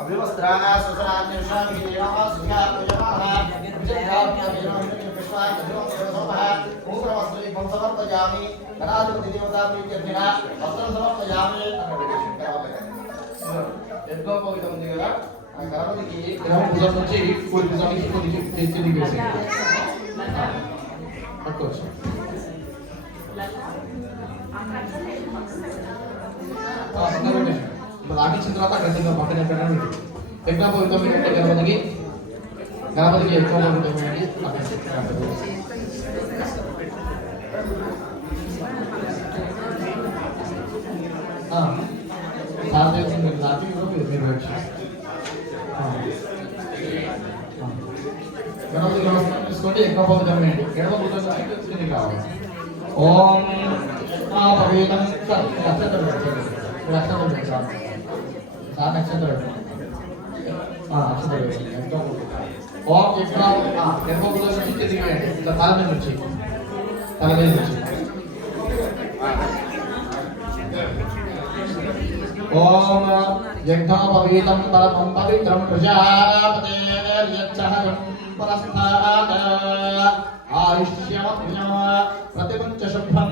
अभिवस्त्राणा सुसरान्यशामि देवाः सुख्यापयमाः मूत्रवस्त्रं समर्पयामि गणाधिपतिदेवताप्रीत्यर्थिना वस्त्रं समर्पयामि ఎంతో పవిత్రం ఉంది కదా ఆ గణపతికి భుజం నుంచి కుడి భుజానికి కొద్దిగా కిందికి వేసి పట్టుకోవచ్చు. లాగించిన తర్వాత అక్కడ పక్కన పెట్టండి. ఎక్కువ పవిత్రం ఏంటంటే గణపతికి ఎక్కువ పవిత్రం గణపతి నమస్కారం తీసుకోండి. ఎక్కువ పవిత్రం ఏంటి ఎడమ భుజం కావాలి. ఓం పవిత్రం నక్షత్రం ఓం ఎడమ భుజం నుంచి కిందికి వేయండి. తల మీద నుంచి ఓం యజ్ఞోపవీతం పరమం పవిత్రం ప్రజాపతేర్యచ్చహరం పరస్థాన ఆయుష్యమగ్న్యం ప్రతిపంచ శుభ్రం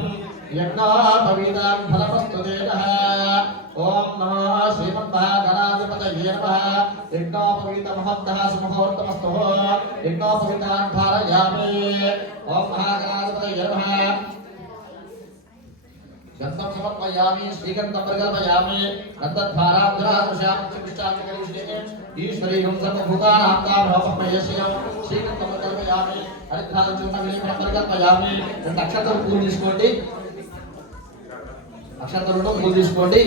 యజ్ఞోపవీతం ఫలప్రస్తుతేనః. ఓం నమో శ్రీమన్మహాగణాధిపతయే నమః. యజ్ఞోపవీతమహత్తః సుముహూర్తమస్తు. యజ్ఞోపవీతాన్ ధారయామి. ఓం మహాగణాధిపతయే నమః. गन्धं समर्पयामि. श्रीगन्धं परिकल्पयामि. गन्धद्वाराब्धरादृशां चिकित्साकरिष्ये ईश्वरीयं सर्वभूतानां ताभवपयस्यं श्रीगन्धं परिकल्पयामि. हरिद्राचूर्णमिलिं परिकल्पयामि. రెండు అక్షతలు పూలు తీసుకోండి. అక్షతలను పూలు తీసుకోండి.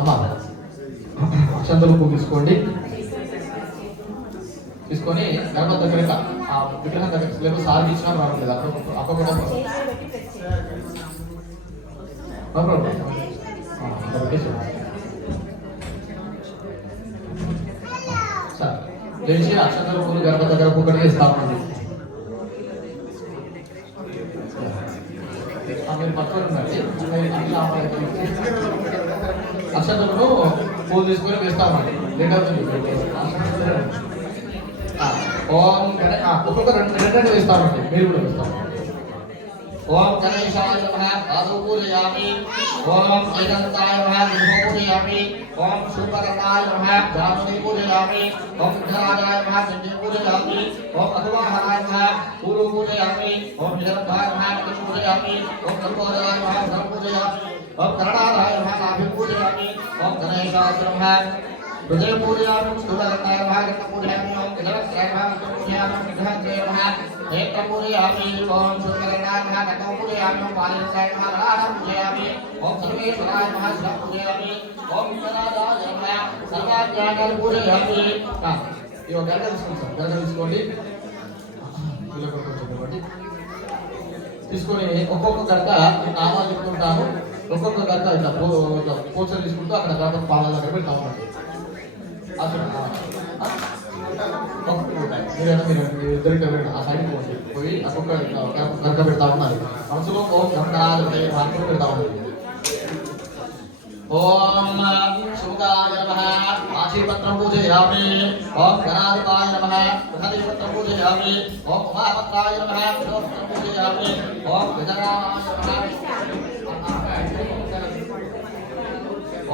అమ్మా అక్షంతలు తీసుకోండి. తీసుకొని గణపతి దగ్గర ఆ విగ్రహం దగ్గర లేదు సార్ ఇచ్చినా రావట్లేదు అక్కడ సార్ తెలిసి అక్షంతలు పూలు గణపతి దగ్గర ఒకటి ఇస్తామండి. మీరు పక్కన ఉండండి. అక్షతలను పూలు తీసుకొని వేస్తామండి. ఓం ఒక్కొక్క రెండు వేస్తామండి. మీరు కూడా వేస్తాం. ఓం గణేశాయ నమః పాదౌ పూజయామి. ఓం ఏకంతాయ నమః పూజయామి. ఓం శుభకరణాయ నమః జానుని పూజయామి. ఓం విఘ్నరాజాయ నమః చండీ పూజయామి. ఓం అధువాహనాయ నమః పూలు పూజయామి. ఓం విజయనాథాయ నమః పూజయామి. ఓం లంబోదరాయ నమః ధనం పూజయామి. ఓం కరణాదాయ నమః నాభి పూజయామి. ఓం గణేశాయ నమః హృదయ పూజయామి. స్థూలకరణాయ నమః గణ పూజయామి. ఓం విజయవస్త్రాయ నమః పూజయామి. విఘ్నహంత్రాయ నమః నేత్ర పూజయామి. ఓం శుభకరణాయ నమః కటం పూజయామి. ఓం పాలించాయ నమః రాధ పూజయామి. ఓం సర్వేశ్వరాయ నమః శివ పూజయామి. ఓం విఘ్నరాజాయ నమః సర్వాజ్ఞానాలు పూజయామి. ఈ ఒక గంట తీసుకోండి సార్. గంట తీసుకోండి. తీసుకొని ఒక్కొక్క గంట నామాలు చెప్తుంటాను. ఒక్కొక్క గంట ఇట్లా పోచలు తీసుకుంటూ అక్కడ గంట పాల దగ్గర పెడతా ఉండండి. మీరు ఇద్దరికి ఆ సైడ్ పోయి ఒక్కొక్క గంట పెడతా ఉన్నారు. మనసులో ఓం గంటాలు పెడతా ఉన్నారు. ఓం శుభాయ నమః ఆశీపత్రం పూజయామి. ఓం గణాధిపాయ నమః బృహదీపత్రం పూజయామి. ఓం ఉమాపత్రాయ నమః విష్ణుపత్రం పూజయామి. ఓం గజరామాయ నమః.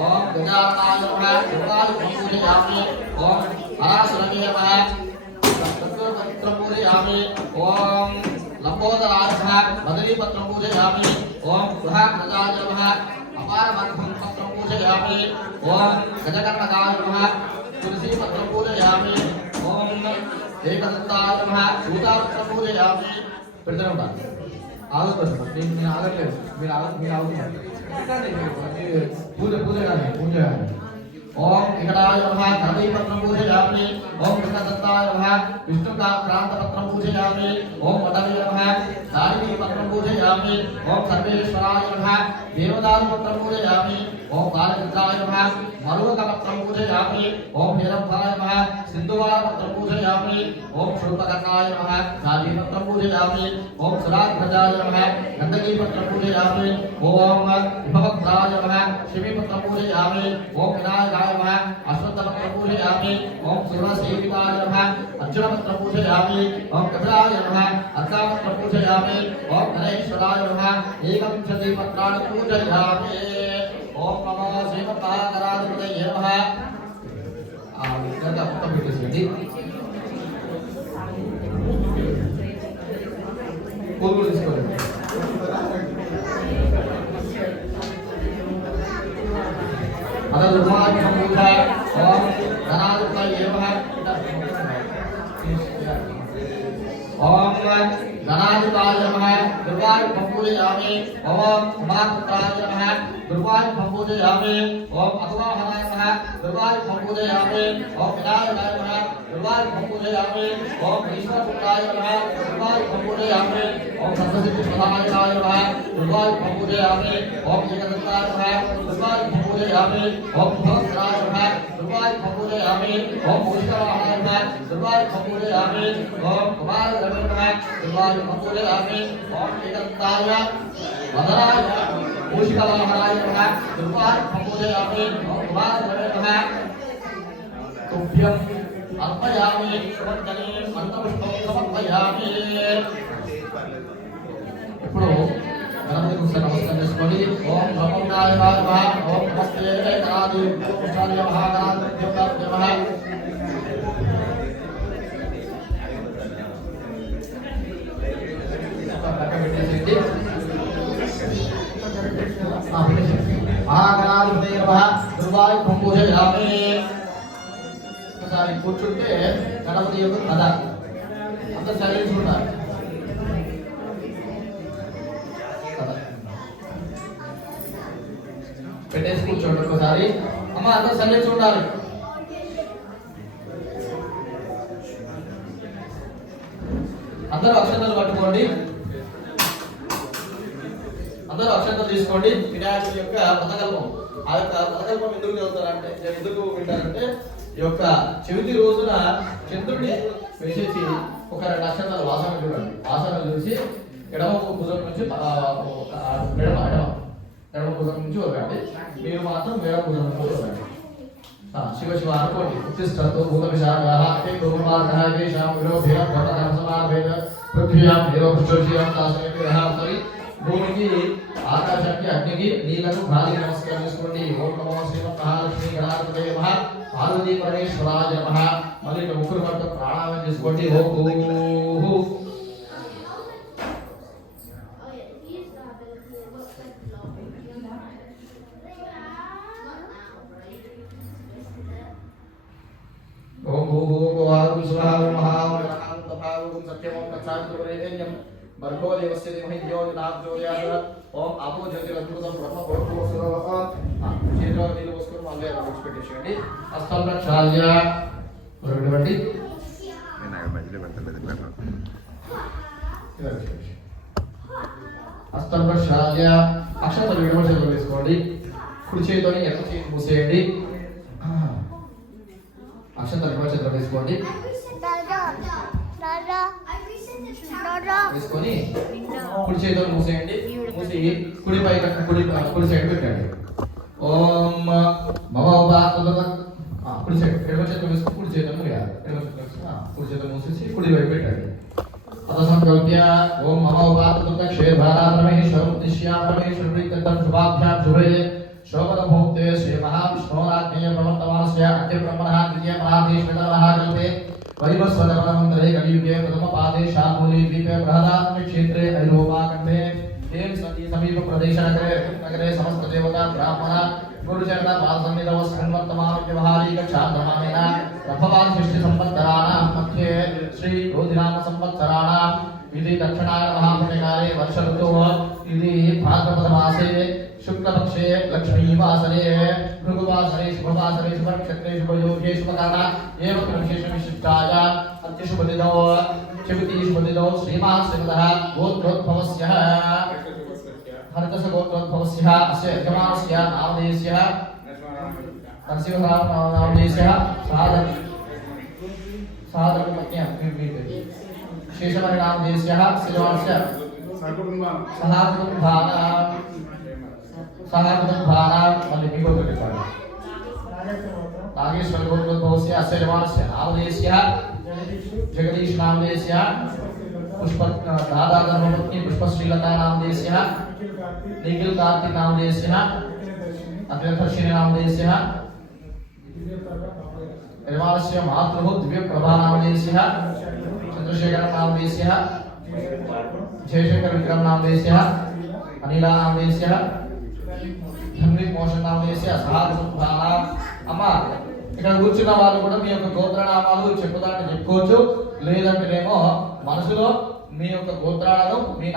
ఓం గజానాయ నమః శివాయుధం పూజయామి. ఓం హరాసురవే నమః పత్రం పూజయామి. ఓం లంబోదరాయ నమః బదరీపత్రం పూజయామి. ఓం బృహద్రజాయ నమః అపారమర్ధం పత్రం పూజయామి. ఓం గజకర్ణకాయ నమః తులసీపత్రం పూజయామి. ఓం ఏకదంతాయ నమః సూతాపత్రం పూజయామి. పెడతానే ఉంటాను. ఆగట్లేదు. నేను ఆగట్లేదు. మీరు ఆగుతున్నారు. పూజ కానీ పూజ కానీ. ओम विकटाय नमः कर्दलीपत्रं पूजयामि ओम कृष्णदत्ताय नमः विष्णुक्रान्तपत्रं पूजयामि ओम वटवे नमः दारिणीपत्रं पूजयामि ओम सर्वेश्वराय नमः देवदारुपत्रं पूजयामि ओम बालचन्द्राय नमः मरुवकपत्रं पूजयामि ओम हेरम्बाय नमः सिन्धुवारपत्रं पूजयामि ओम शूर्पकर्णाय नमः गाधीपत्रं पूजयामि ओम सुराध्वजाय नमः गण्डकीपत्रं पूजयामि ओम विभवक्त्राय नमः शिवीपत्रं पूजयामि ओम विनायकाय नमः अश्वत्थपत्रं पूजयामि ओम सूर्यसेविताय नमः अर्जुनपत्रं पूजयामि ओम कपिलाय नमः अर्कापत्रं पूजयामि ओम गणेश्वराय नमः एकविंशतिपत्राणि पूजयामि ओम नमो श्रीमद्भागवताय नमः इधर उत्तम పెట్టేసేయండి పూలు తీసుకోండి అదర్ రుమాలి సంపూజ ఓం గణాధిపతయ నమః ओम गणाधिपाय नमः दुर्वाय पंपूजयामि ओम उमापुत्राय नमः दुर्वाय पंपूजयामि ओम अथवाहनाय नमः दुर्वाय पंपूजयामि ओम विनायकाय नमः दुर्वाय पंपूजयामि ओम ईश्वरपुत्राय नमः दुर्वाय पंपूजयामि ओम सप्तसिद्धिप्रदायकाय नमः दुर्वाय पंपूजयामि ओम एकदन्ताय नमः दुर्वाय पंपूजयामि ओम भक्ताय नमः दुर्वाय पंपूजयामि ओम भूषितवाहनाय नमः दुर्वाय पंपूजयामि ओम कुमार नमः दुर्वाय पंपूजयामि ओम एकदन्ताय वदनाय भूषितवाहनाय नमः दुर्वाय पंपूजयामि ओम कुमार नमः तुभ्यं अर्पयामि शुभंजने मंत्रपुष्पं समर्पयामि ఇప్పుడు గణపతికి ఒకసారి నమస్కారం చేసుకోండి ఓం బ్రహ్మణాయ నమః ఓం నమస్తే కరాది ఓంశాయ మహాగణాధిపతయ నమః మహాగణాధిపతయ నమః దుర్వాయ పంపూజయామి ఒకసారి కూర్చుంటే గణపతి యొక్క కథ అంత శరీరం చూడాలి పెట్టేసి కూర్చోండి ఒకసారి అమ్మ అందరూ సరిగ్గా చూడాలి అందరూ అక్షంతలు పట్టుకోండి అందరూ అక్షంతలు తీసుకోండి వినాయకుడి యొక్క పదకల్పం ఆ యొక్క పదకల్పం ఎందుకు చదువుతారంటే ఎందుకు వింటారంటే ఈ యొక్క చవితి రోజున చంద్రుడిని వేసేసి ఒక 2 అక్షంతలు వాసన చూడండి వాసన చూసి ఎడమ భుజం నుంచి ఎడమ భుజం నుంచి ఒకటి మీరు మాత్రం వేరే భుజం నుంచి ఒకటి శివ శివ అనుకోండి ఉత్తిష్టతో భూత విశాఖే గోమార్గేశాం విరోధేయ భవతం సమావేద పృథ్వ్యాం నిరోక్షోషియాం తాసరి భూమికి ఆకాశానికి అగ్నికి నీళ్లకు గాలికి నమస్కారం చేసుకోండి ఓం నమో శ్రీమద్ మహాలక్ష్మి గణాధిపతయ నమః పార్వతీ పరమేశ్వరాయ నమః మళ్ళీ ముగ్గురు పట్ల ప్రాణాయామం చేసుకోండి ఓం ओम भूर्भुवः स्वः महामहां तथागुं सत्यमं तत्सावित्रीवरेण्यं भर्गो देवस्य धीमहि धियो यो न प्रचोदयात् ओम आपो ज्योतिरद्भुतं ब्रह्म भूर्भुवः చేతిలో నీళ్ళు పోసుకొని మళ్ళీ అక్కడ పెట్టేసేయండి హస్తం ప్రక్షాళ్య వరగడబట్టి నేను మధ్యలో పెట్టలేదు హస్తం ప్రక్షాళ్య అక్షతలు విడమర్చలు వేసుకోండి కుడి చేతితోని ఎడమ చేతి మూసేయండి అక్షంతలు విమర్శలు వేసుకోండి వేసుకొని కుడి చేతితో మూసేయండి మూసి కుడి పై కుడి సైడ్ పెట్టండి ఓం కుడి సైడ్ ఎడమ చేతితో వేసుకుని కుడి చేతితో మూయాలి కుడి చేతితో మూసేసి కుడి వైపు పెట్టండి సంకల్ప్య ఓం మమోపాతృక్షేభారామేశ్వరం దిశ్యామేశ్వర ప్రీతం శుభాభ్యాం శుభే शोभन भोक्ते श्री महाविष्णुराज्ञेय प्रवर्तमानस्य अद्य ब्रह्मणः द्वितीय महादेशवदनः कल्पे वैवस्वतमन्त्रे कलियुगे प्रथम पादे शामूली द्वीपे बृहदारण्य क्षेत्रे ऐरोपाखण्डे देव समीप प्रदेशनगरे नगरे समस्त देवता ब्राह्मण गुरुजनता पालसन्निधौ स्मृण्वर्तमान व्यवहारिक चान्द्रमानेन प्रभवान् षष्टि संवत्सराणां मध्ये श्री रोधिनाम संवत्सराणां इति दक्षिणाय महापुण्यकाले वर्ष ऋतुः इति भाद्रपद मासे शुक्लपक्षे लक्ष्मीवासरे भृगुवासरे शुभवासरे वासरेषु नक्षत्रेषु वयोगेषु मकाना एवं विशेष विशिष्टाय अत्यशु बलिदो चिबतीषु बलिदो श्रीमान् श्रीमदः गोत्रोद्भवस्य हरतस गोत्रोद्भवस्य अस्य यजमानस्य नामधेयस्य नरसिंहराव नामधेयस्य साधकपत्न्या शेषपरिणामधेयस्य श्रीमानस्य सहाकुटुम्बानां मल्ली మీకు పెట్టారు नागेश्वर गोत्रोद्भवस्य अस्य यजमानस्य नामधेयस्य जगदीश नामधेयस्य पुष्प दादा धर्मपत्नी पुष्पश्रीलता नामधेयस्य निखिल कार्तिक नामधेयस्य अद्वैतर्षिणी नामधेयस्य यजमानस्य मातृः दिव्यप्रभा नामधेयस्य चंद्रशेखर नामधेयस्य जयशेखर विक्रम नामधेयस्य अनिला नामधेयस्य धन्वी మోషన్ నామధేయस्य సహాకుటుంబానాం అమ్మ ఇక్కడ కూర్చున్న వాళ్ళు కూడా మీ యొక్క గోత్రనామాలు చెప్పుదాన్ని చెప్పుకోవచ్చు లేదంటేనేమో మనసులో మీ యొక్క గోత్రాలను మీ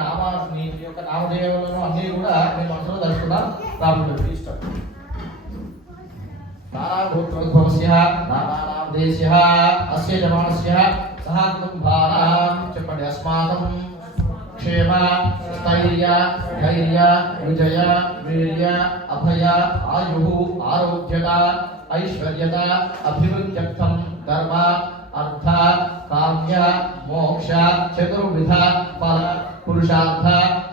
యొక్క నామధేయాలను అన్ని కూడా మీ మనసులో తలుచుకున్నా రాబోతుంది ఇష్టం నానా గోత్రోద్భవస్య నానా నామధేయస్య అస్య యజమానస్య సహాకుటుంబానాం చెప్పండి అస్మాకం क्षेम स्थैर्य धैर्य विजय वीर्य अभय आयु आरोग्यता ऐश्वर्यता अभिवृद्ध्यर्थं धर्म अर्थ काम्य मोक्ष चतुर्विध फल पुरुषार्थ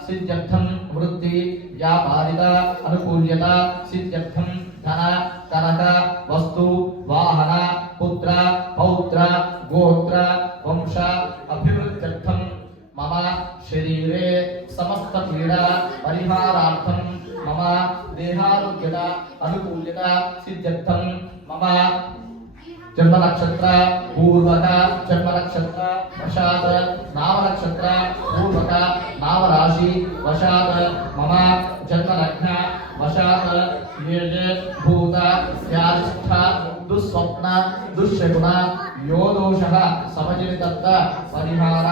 सिद्ध्यर्थं वृत्ति व्यापारिता अनुकूल्यता सिद्ध्यर्थं धन कनक वस्तु वाहन पुत्र पौत्र गोत्र वंश अभिवृद्ध्यर्थं मम शरीरे समस्त पीड़ा परिहारार्थं मम देहारोग्यता अनुकूल्यता सिद्ध्यर्थं मम जन्म नक्षत्र पूर्वक जन्म नक्षत्र वशात नाम नक्षत्र पूर्वक नाम राशि वशात मम जन्म लग्न वशात ये भूत व्याधिष्ठ दुस्वप्न दुष्यगुण यो दोषः समजितत्त परिहार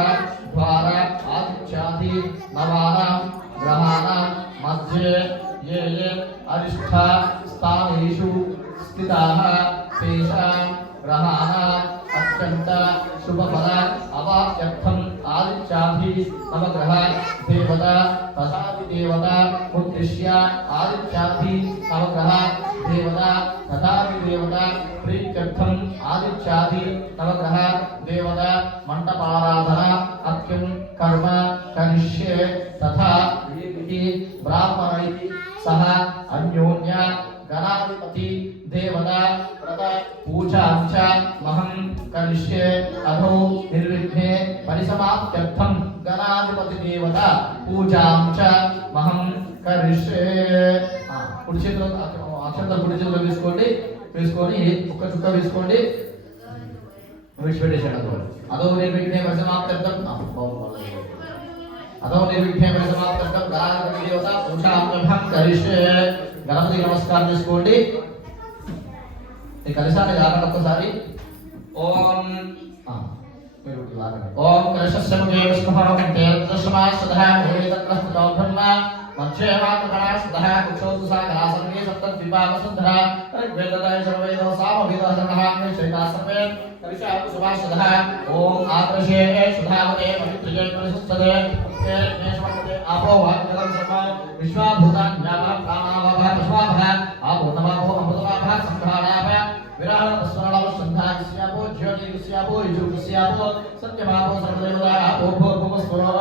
द्वारा आदित्यादि नवानां ग्रहाणां मध्ये ये अरिष्ठ स्थानेषु स्थिताः तेषां ग्रहाणां अत्यंत शुभफल अवाप्त्यर्थम् आदित्यादि नवग्रह देवता तथा देवता उद्दिश्य आदित्यादि नवग्रह देवता तथा देवता प्रीत्यर्थम् आदित्यादि नवग्रह देवता मंडपाराधना अत्यं कर्म करिष्ये तथा ब्राह्मणैः सह अन्योन्य गणाधिपति देवता व्रत पूजां च महं करिष्ये अधो निर्विघ्ने परिसमाप्त्यर्थं गणाधिपति देवता पूजां च महं करिष्ये కుడి చేతిలో అక్షంతలు కుడి చేతిలో వేసుకొని ఒక్క చుక్క వేసుకోండి విడిచిపెట్టేసాడు అదో నిర్విఘ్నే పరిసమాప్త్యర్థం अतो निर्विघ्ने परिसमाप्त्यर्थं गणाधिपति देवता पूजां करिष्ये गणपति नमस्कार చేసుకోండి ఈ కలశాన్ని లాగండి ఒక్కసారి ఓం మీరు లాగండి ఓం కలశస్య ముఖే విష్ణుః కంఠే రుద్రశమాయ సదా భూమితత్రస్థితో బ్రహ్మ మధ్యే మాతృగణా సదా కుక్షోతుసా గణాసర్గే సప్తద్విపావసుంధర ఋగ్వేదదాయ సర్వేదో సామవేదో సర్వహాన్య శ్రీదాసర్వే కలశాకు సుభాష సదా ఓం ఆదర్శే సుధావతే పవిత్రజే పరిసుస్తదే आपो वाक्यं सर्वा विश्वाभूतानि ज्ञाता प्राणावः पश्वाभः आपो नमो अमृतवाभः संधानाभ विराह स्मरणव संधास्यापो ज्योतिस्यापो युजुस्यापो सत्यमापो सर्वदेवता आपो भूर्भुवस्वरो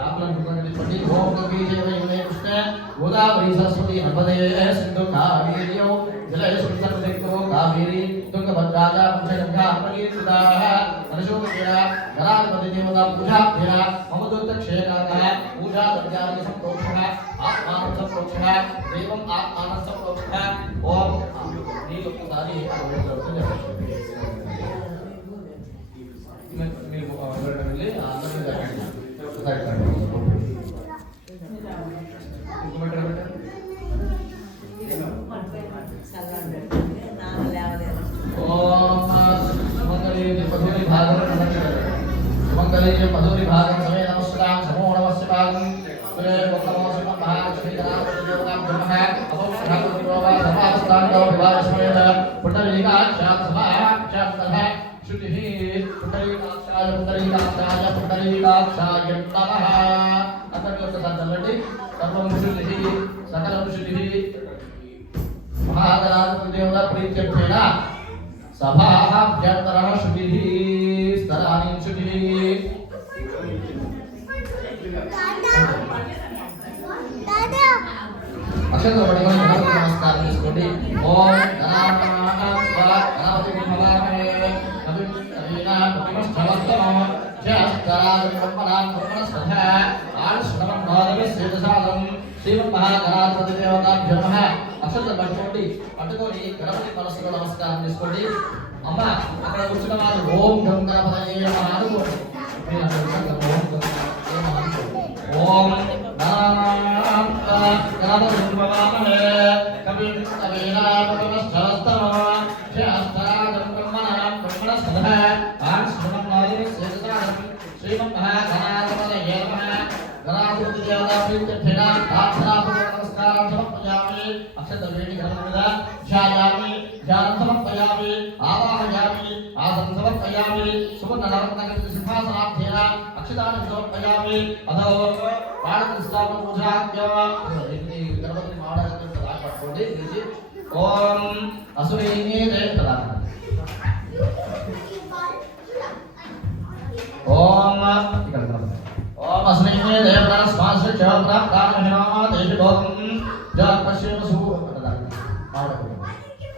आपलं भूतनि पति ओम कविजे वैमे कृष्ण गोदावरी सरस्वती नर्मदे सिंधु कावेर्यो जलेषु सर्वदिक्को कावेरी तुंगभद्राजा पंचगंगा अपरीचिताः नरशोकया गणाधिपति देवता पूजाभ्यः मम दुर्दक्षेकाः पूजा द्रव्यादि संप्रोक्षः आत्मानं संप्रोक्षः देवम् आत्मानं संप्रोक्षः ओम नील कुमारी మీరు వెళ్ళి అందరినీ జరగండి मंगले मधुरी भागं समय नमस्कार समो नमस्य भागं सुरे वक्तमो समः महालक्ष्मी गणापति देवता ब्रह्मः अवश्यः पुरोवा समास्तांडो विवाहसमयः पुण्डरीकाक्षात्सभाक्षात्तः शुचिः पुण्डरीकाक्षाय पुण्डरीकाक्षाय पुण्डरीकाक्षाय नमः अतर्गतसन्दलटि सर्वं शुचिः सकलं शुचिः महागणाधिपतिदेवता प्रीत्यर्थेन सभाभ्यन्तरः शुचिः स्तराणि शुचिः अक्षर पढ़ने नमस्कार చేసుకోండి ఓం గణపతి భవామే కవినా కవిమస్తవస్తమో జస్తరాజంపనాం బ్రహ్మణస్పథ ఆర్షణం నాదమే సేదసాలం శ్రీమన్ మహాగణాధిపతి దేవతాభ్యో నమః అక్షర పట్టుకోండి పట్టుకొని గణపతి మనసులో నమస్కారం చేసుకోండి అమ్మ అక్కడ కూర్చున్న వారు ఓం గం గణపతయే నమః అనుకోండి మీరు అక్కడ కూర్చున్న ఓం గం గణపతయే నమః అనుకోండి ఓం गणपति भवामहे कविं कवीना ब्रह्मणस्पथस्तमो ज्येष्ठराजं ब्रह्मणस्पथः आर्षणं नादमे सेदसालं श्रीमन्महागणाधिपतये नमः गणाधिपतिदेवताप्रीत्यर्थेन प्रार्थनापूर्वक नमस्कारं समर्पयामि अक्षतवेणि गणपतिदा ध्यायामि ध्यानं समर्पयामि आवाहयामि आसनं समर्पयामि सुवर्णरत्नसिंहासनार्थेन अक्षतानि समर्पयामि अधो पाणिस्थापन पूजाद्य गणपति महाराज सदा पठोदे नीचे ओम असुरेणी देवता ओम ओम असुरेणी देवता स्वास चक्र प्राणहिना देवगोम जग पश्चिम सु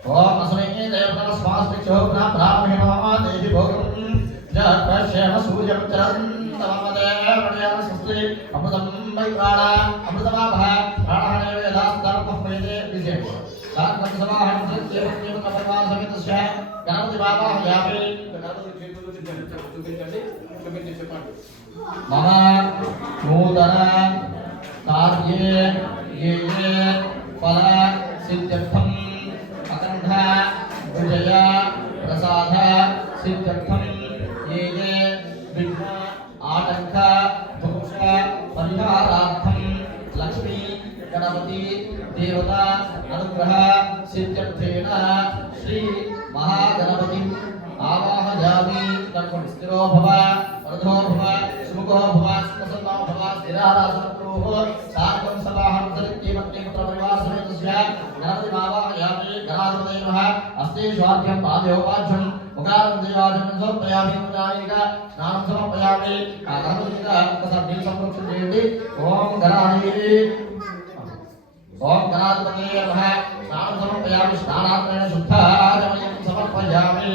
ओम असुरेणी देवता स्वास चक्र प्राणहिना देवगोम जग पश्चिम सूर्यं चन्द्रमदे वडयासुस्ते अमृतं वैवाणा अमृतमाभः प्राणहने वेदास्तारपह्मेदे विजय सात्वं समाहं सत्यवत्यं तपवान समितस्य गणपति वावाहयामि गणपति చేతులు చూపించండి చెప్పండి మమ నూతన కార్యే ఏ ఫల సిద్ధ్యర్థం అఖండ విజయ ప్రసాద సిద్ధ్యర్థం ఏ విఘ్న आटंक दोष परिहारार्थम लक्ष्मी गणपति देवता अनुग्रह सिद्ध्यर्थेन श्री महागणपति आवाहयामि तत्त्वं स्थिरो भव वरदो भव सुमुखो भव सुप्रसन्नो भव स्थिरारासनप्रोः सार्गं सभाहं सरित्येवत्ते पुत्र परिवार समेतस्य गणपति आवाहयामि गणाधिपतये नमः अस्ते स्वार्थ्यं पादयोपाध्यं मुखारं देवाजनं समर्पयामि मुदायिका स्नानं समर्पयामि गणपतिका ఒకసారి నీళ్ళు సంప్రోక్షణ చేయండి ఓం గణాధిపతయే నమః స్నానం సమర్పయామి స్నానాత్రేణ శుద్ధాచమయం సమర్పయామి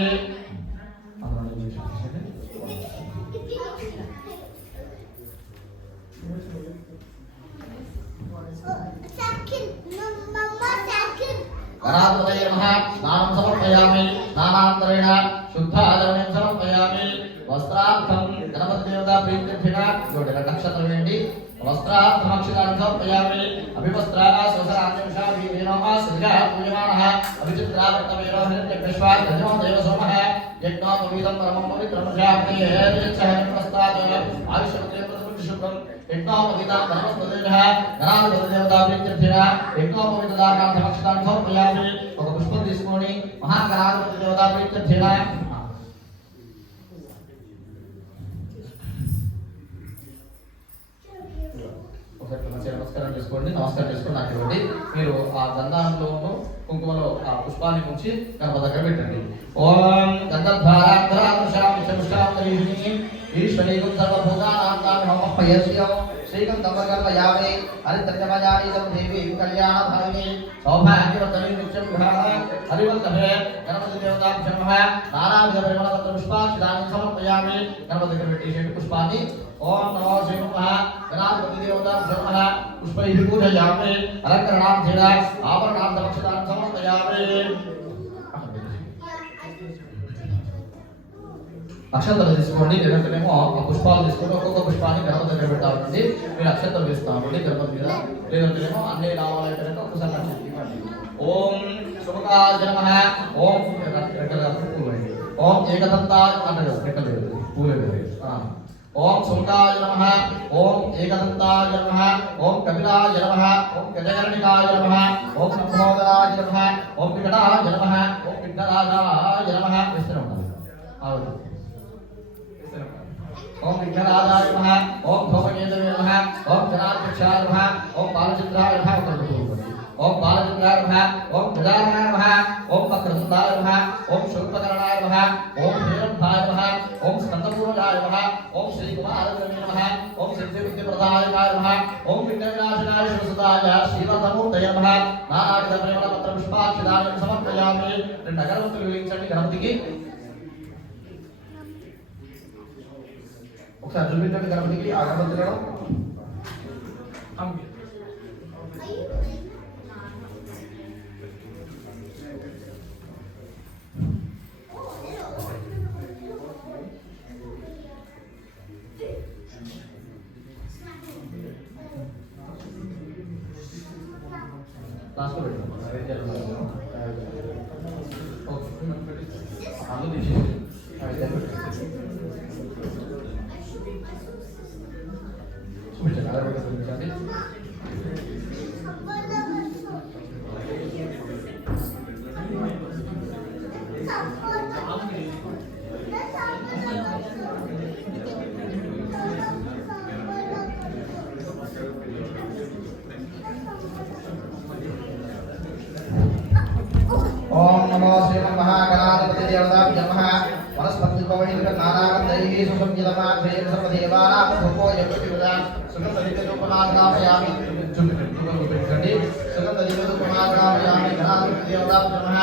गणाधिपतये नमः स्नानं समर्पयामि स्नानान्तरेण शुद्धाचमनं समर्पयामि वस्त्रार्थं गणपति देवता प्रीत्यर्थेन जोडे नक्षत्रं वेंडी वस्त्रार्थं अक्षतानि समर्पयामि अभिवस्त्राः स्वसरान्यंशा वीरेणः सृजा पूजमानः अभिचित्रावर्तमेनो हिरण्यकश्वात् गजो देवसोमः यज्ञोपवीतं परमं पवित्रं जापते यच्छहनिप्रस्तात् आयुष्यमुद्रेन्द्रशुभ्रं यज्ञोपवीतं परमस्तदेवः गणाधिपति देवता प्रीत्यर्थेन यज्ञोपवीतदाकार्थं अक्षतानि समर्पयामि ఒక పుష్పం తీసుకొని మహాగణాధిపతి దేవతా ప్రీత్యర్థేన నమస్కారం చేసుకోండి నమస్కారం చేసుకొని నాకు ఇవ్వండి మీరు ఆ గంధాంలో కుంకుమలో ఆ పుష్పాన్ని ఉంచి గణపతి దగ్గర పెట్టండి ఓం గంధద్వారాంతరాంతరాంతరాంతరీషిణి ఈశ్వరీకం సర్వభూతానాంతాం నమఃపయస్యం శ్రీకం తమగర్భయామి హరిత్రజమయానీతం దేవీం కళ్యాణధారిణి సౌభాగ్యవర్ధని నిత్యం గృహాః హరివల్లభే గణపతి దేవతాభ్యో నమః నానావిధ పరిమళపత్ర పుష్పాక్షితాన్ని సమర్పయామి గణపతి దగ్గర పెట్టేసేయండి పుష్పాన్ని ओम नमो श्रीमन्महा गणाधिपति देवताभ्यो नमः पुष्पैः पूजयामि अलंकरणार्थेन आभरणार्थमक्षतान् समर्पयामि అక్షంతలు తీసుకోండి లేదంటేనేమో ఆ పుష్పాలు తీసుకొని ఒక్కొక్క పుష్పాన్ని గణపతి దగ్గర పెట్టాలండి మీరు అక్షంతలు వేస్తామండి గణపతి మీద లేదంటేనేమో అన్ని రావాలంటే ఒక్కసారి ఇవ్వండి ఓం శుభకాయ నమః ఓం రెక్కల పూలు ఓం ఏకదంతా అంటే రెక్కలు పూలు ఓం శృంగాయ నమః ఓం ఏకదంతాయ నమః ఓం కపిలాయ నమః ఓం గజకర్ణికాయ నమః ఓం లంబోదరాయ నమః ఓం వికటాయ నమః ఓం విఘ్నరాజాయ నమః విష్ణువు అవును ఓం విఘ్నరాజాయ నమః ఓం ధూమకేతవే నమః ఓం జనాధ్యక్షాయ నమః ఓం బాలచంద్రాయ నమః ఓం బాలచంద్రాయ నమః ఓం గజాననాయ నమః ఓం వక్రతుండాయ నమః ఓం శూర్పకర్ణాయ నమః ఓం హేరంభాయ నమః ఓం స్కందపూర్వజాయ నమః ఓం శ్రీకుమారాయ నమః ఓం సిద్ధివిద్యప్రదాయ నమః ఓం విఘ్నవినాశనాయ శివసుదాయ శ్రీవతమూర్తయ నమః నారాయణ ప్రేమల పత్ర పుష్పాక్షిదాయం సమర్పయామి. రెండు అగరబత్తులు వెలిగించండి గణపతికి. ఒకసారి చూపించండి గణపతికి అగరబత్తులను. లాస్ట్లో పెట్టండి. చూపించండి. ఓం నమో శ్రీమన్మహాగణాధిపతి దేవతాభ్యో నమః. వనస్పతిపవైంద్ర నారాయణైః సుసంయుతమాగ్రేయ సర్వదేవానాం ధూపో యజ్ఞవిదా సుగంధదివ్యధూపమాగ్రామయామి. చూపించండి. సుగంధదివ్యధూపమాగ్రామయామి. గణాధిపతి దేవతాభ్యో నమః.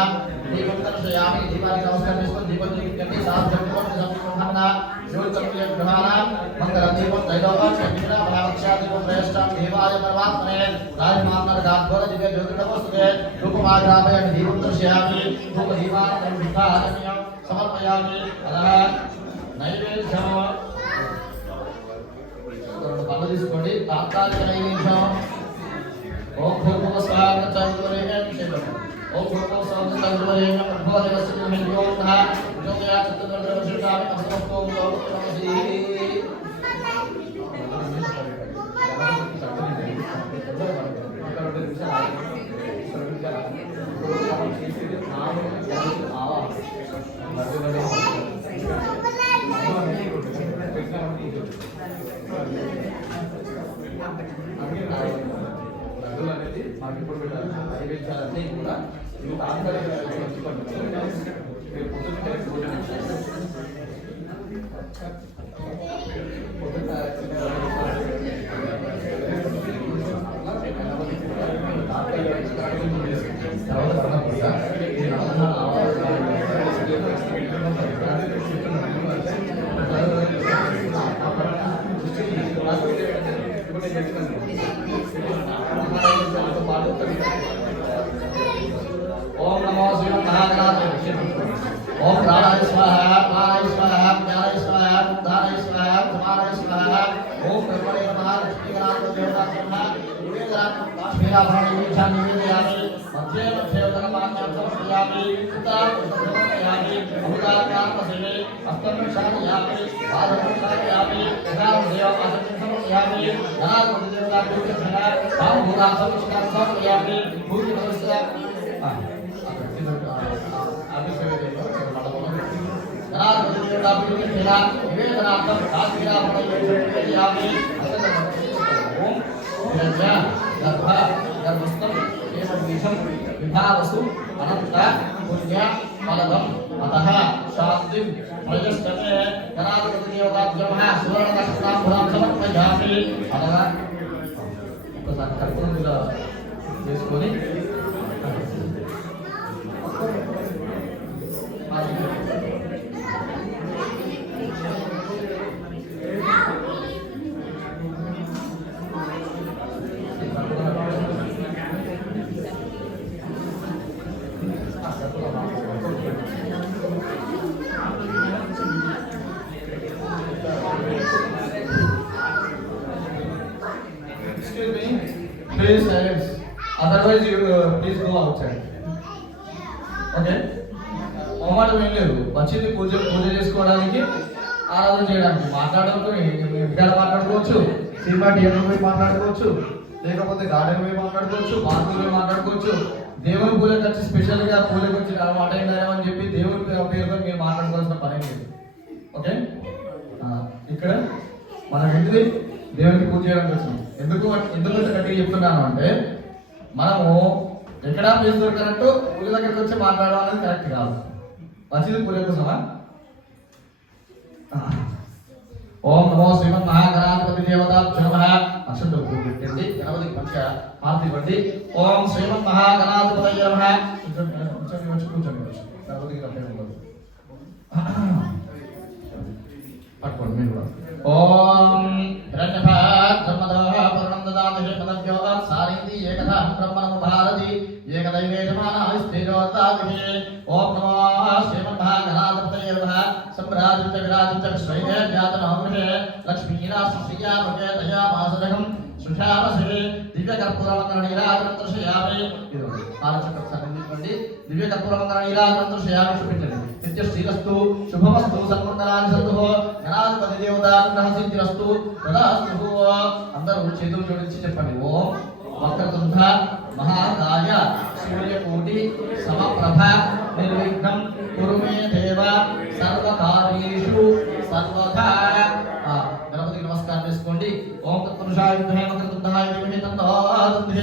దీపం దర్శయామి. దీపానికి నమస్కారం చేసుకొని దీపం చూపించండి. సాధ్యం సంపూర్ణంగా యోగప్రియగ్రహాణం మంగళదీపం దైవోపం చంద్ర మహావక్షాదీపం శ్రేష్టం దేవాయ పరమాత్మనే రాజమాన్నర్గాద్భోర దివ్య జ్యోతిర్నమస్తే రూపమాగ్రామయామి. దీపం దర్శయామి. ధూపదీపానందం విద్యారణ్యం సమర్పయామి. అదః నైవేద్యం రెండు పనులు తీసుకోండి. తాత్కాలిక నైవేద్యం ఓం భూర్భువ స్వాహ చంద్రరేణం శివం ఓం భూర్భువ స్వాహ చంద్రరేణం భూర్భువస్య విద్యోతః జ్యోతియా చతుర్దశితామి అభవస్తోం లోకమసి. అనేది మాకు ఇప్పుడు పెట్టాలి. నైవేద్యాలన్నీ కూడా ఇవి తాత్కాలిక ఓం నమో శ్రీమన్మహాగణాధిపతయే ఓం ప్రాణాయ స్వాహ ప్రాణాయ స్వాహ జ్ఞానాయ స్వాహ ఉద్ధానాయ స్వాహ సమానాయ స్వాహ ఓం బ్రహ్మణే నమః లక్ష్మీగణాధిపతయే దేవతాభ్యో నివేదయామి. కాశ్మీరాభరణం నివేదయామి. మధ్యే మధ్యే ధనమాన్యం సమర్పయామి. సమర్పయామి. అమృతాకాశిని అష్టమిషాయామి. పాదమిషాయామి. యథాదేవం అసత్యం సమర్పయామి. ధనాధిపతి దేవతాభ్యో భావభూతా సమర్పయామి. పూజ నమస్కారం. నివేదనార్థం కాశ్మీరాభరణం నివేదయామి. ఓం నిరంజ గర్భ గర్భస్థం ఏమీశం విభావసు అనంత పుణ్య ఫలదం అతః శాంతిం ప్రజస్తమే గణాధిపతి దేవతాభ్యో నమః. సువర్ణ నక్షత్రాంబుధం సమర్పయామి. అలాగా ఒకసారి కర్పూరం ఇలా చేసుకొని Please silence. Otherwise, you please go outside. Okay? మొహమాటం ఏం లేదు. వచ్చింది పూజ చేసుకోవడానికి ఆరాధన చేయడానికి ఇంటికాడ మాట్లాడుకోవచ్చు, సినిమా థియేటర్ పోయి మాట్లాడుకోవచ్చు, లేకపోతే గార్డెన్ పోయి మాట్లాడుకోవచ్చు, పార్కులు పోయి మాట్లాడుకోవచ్చు. దేవుని పూజకు వచ్చి స్పెషల్గా పూజకు వచ్చి అటెండ్ అయ్యామని చెప్పి దేవుని పేరుతో మీరు మాట్లాడుకోవాల్సిన పని లేదు. ఓకే, ఇక్కడ మనం ఏంటిది దేవునికి పూజ చేయడానికి వచ్చినాం. ఎందుకు గట్టిగా చెప్తున్నాను అంటే మనము ఎక్కడా ప్లేస్ దొరకనట్టు పూజ దగ్గరికి వచ్చి మాట్లాడడం అనేది కరెక్ట్ కాదు. మంచిది పూజ కోసమా? ఓం నమో శ్రీమన్ మహాగణాధిపతి దేవతాభ్యో నమః. అక్షంతలు పూజ పెట్టండి, గణపతికి మంచిగా హారతి ఇవ్వండి. ఓం శ్రీమన్ మహాగణాధిపతయే నమః. పట్టుకోండి మీరు కూడా. ఓం హిరణ్యభాగర్మదః పూర్ణం దదామి పదవ్యో సారింది ఏకథా బ్రహ్మణం భారతి ఏకదైవేశమానాస్తిరోదాది. ఓం నమో శ్రీమన్మహాగణాధిపతయే నమః. సంభ్రాజిత విరాజిత శ్రైతే జాతనోగ్రహే లక్ష్మీనాశ్రియామకే దయామాసజగం సుషామసే దివ్యకర్పూరమంగళ నీరాజనంతర్షయామి. దివ్యకర్పూరమంగళ నీరాజనంతర్షయామి చూపించండి. నిత్యశ్రీరస్తు శుభమస్తు సన్మంగళాని సంతు గణాధిపతి దేవతానుగ్రహ సిద్ధిరస్తు తదాస్తు. అందరూ చేతులు జోడించి చెప్పండి. ఓం వక్రతుండ మహాకాయ సూర్యకోటి సమప్రభ నిర్విఘ్నం కురు మే దేవ సర్వకార్యేషు సర్వదా. గణపతికి నమస్కారం చేసుకోండి. ఓం తత్పురుషాయ విద్మహే వక్రతుండాయ ధీమహి తన్నో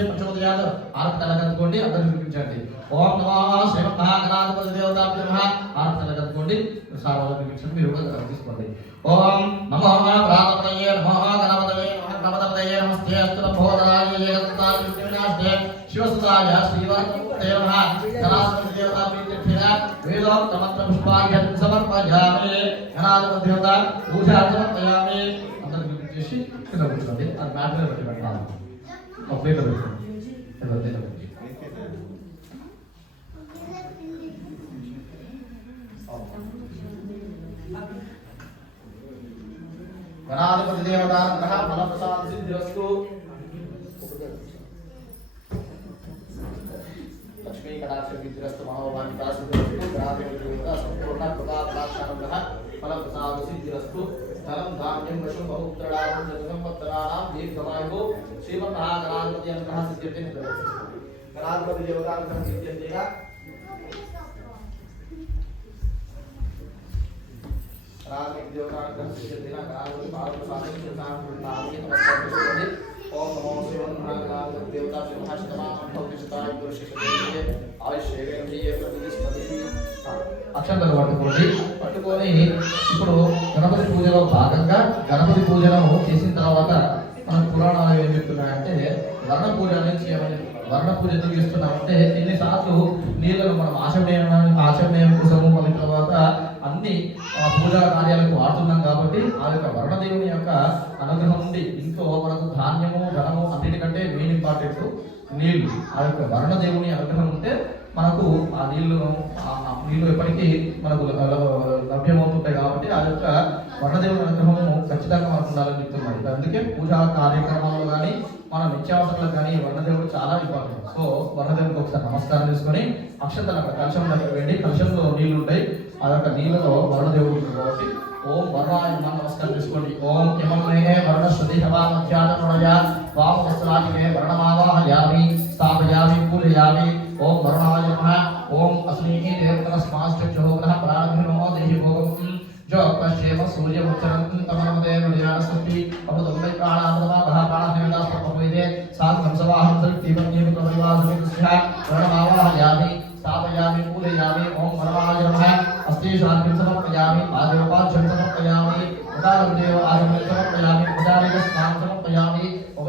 ప్రచోదయాత్. ఆరతి కలగనుకోండి, అందరూ చూపించండి. ఓం నమో శ్రీమన్మహాగణాధిపతి దేవతాభ్యో నమః. ఆరతి కలగనుకోండి, సార్వజనిక వీక్షణ మీరు కూడా తీసుకోండి. ఓం నమో ప్రాతపతయే నమో గణపతయే నమః. గణపతయే నమస్తే అస్తు నమోదరాయ ఏకదంతాయ విఘ్నవినాశనే శివసుతాయ శ్రీవర్ధతే నమః. గణాధిపతి దేవతాభ్యో వేదోక్త మంత్ర పుష్పార్ఘ్యం సమర్పయామి. గణాధిపతి దేవత పూజార్చన సమర్పయామి. అందరూ చూపించేసి కింద కూర్చోండి. అది మ్యాటర్ పెట్టి పెట్టాలి. ఒక ప్లేట్ పెట్టుకోండి. గణాధిపతి దేవతానుగ్రహ ఫలప్రసాద సిద్ధిరస్తు. లక్ష్మీ కటాక్ష సిద్ధిరస్తు. మనోవాంఛితా సిద్ధిరస్తు. గ్రామీణ సంపూర్ణ కృపాకటాక్షానుగ్రహ ఫలప్రసాద సిద్ధిరస్తు. ధనం ధాన్యం వశం బహుపుత్రడానం సంవత్సరాణం దీర్ఘమాయుః శ్రీమన్మహాగణాధిపతి అనుగ్రహ సిద్ధ్యర్థి. గణాధిపతి దేవతానుగ్రహ సిద్ధ్యర్థిగా రాజకీయ దేవతానుగ్రహ సిద్ధ్యర్థిగా గణాధిపతి ఫలప్రసాద సిద్ధ్యర్థి. ఓం నమో శ్రీమన్మహాగణాధిపతి దేవతాభ్యో నమః. శతమానం భవతిష్ఠాయ పురుషేంద్రియే ఆయుష్యేంద్రియే ప్రతిష్ఠతి. అక్షంతలు పట్టుకొని ఇప్పుడు గణపతి పూజలో భాగంగా గణపతి పూజను చేసిన తర్వాత మన పురాణాలు ఏం చెప్తున్నాయంటే వర్ణ పూజ అనేది చేయమని. వర్ణ పూజ ఎందుకు చేస్తున్నామంటే ఎన్నిసార్లు నీళ్ళను మనం ఆచమయం కోసము మళ్ళీ తర్వాత అన్ని పూజా కార్యాలకు వాడుతున్నాం కాబట్టి ఆ యొక్క వర్ణదేవుని యొక్క అనుగ్రహం ఉంది. ఇంట్లో మనకు ధాన్యము ధనము అన్నిటికంటే మెయిన్ ఇంపార్టెంట్ నీళ్లు. ఆ యొక్క వర్ణదేవుని అనుగ్రహం ఉంటే మనకు ఆ నీళ్లు ఎప్పటికీ మనకు లభ్యమవుతుంటాయి. కాబట్టి ఆ యొక్క వర్ణదేవుని అనుగ్రహము ఖచ్చితంగా మనకు ఉండాలని చెప్తున్నారు. అందుకే పూజా కార్యక్రమాల్లో కానీ మన నిత్యావసరాలకు కానీ వర్ణదేవుడు చాలా ఇంపార్టెంట్. సో వర్ణదేవుడికి ఒకసారి నమస్కారం చేసుకొని అక్షంతలు అక్కడ కలశం దగ్గర వెళ్ళి కలశంలో నీళ్లు ఉంటాయి. ఆ యొక్క నీళ్ళలో వర్ణదేవుడు ఉంటుంది కాబట్టి ఓం వర్ణాయ నమస్కారం చేసుకోండి. ఓం హిమమే వర్ణశ్రుతి హవామధ్యానమయ వామవస్త్రాదిమే వర్ణమావాహయామి స్థాపయామి పూజయామి. ఓం వరుణాయ నమః. ఓం అస్మిహి దేవతనస్మాశ్చోగ్రహ ప్రాణభినో దేహి భోగం जो पश्येम सूर्यमुच्चरं तमनमते नुडियानस्ति अमृतमय प्राणामृतमा महाप्राणहेमदास्पवेदे साधनं सवाहं सत्तीवं निमित्तपरिवासमितस्या प्रणमावाहयामि स्थापयामि पूजयामि. ओम वरदाय नमः. अस्ति शान्तिं समर्पयामि. आदेवपाञ्चं समर्पयामि. उदारदेव आदिमं समर्पयामि. उदारदेव स्नानं समर्पयामि. ओम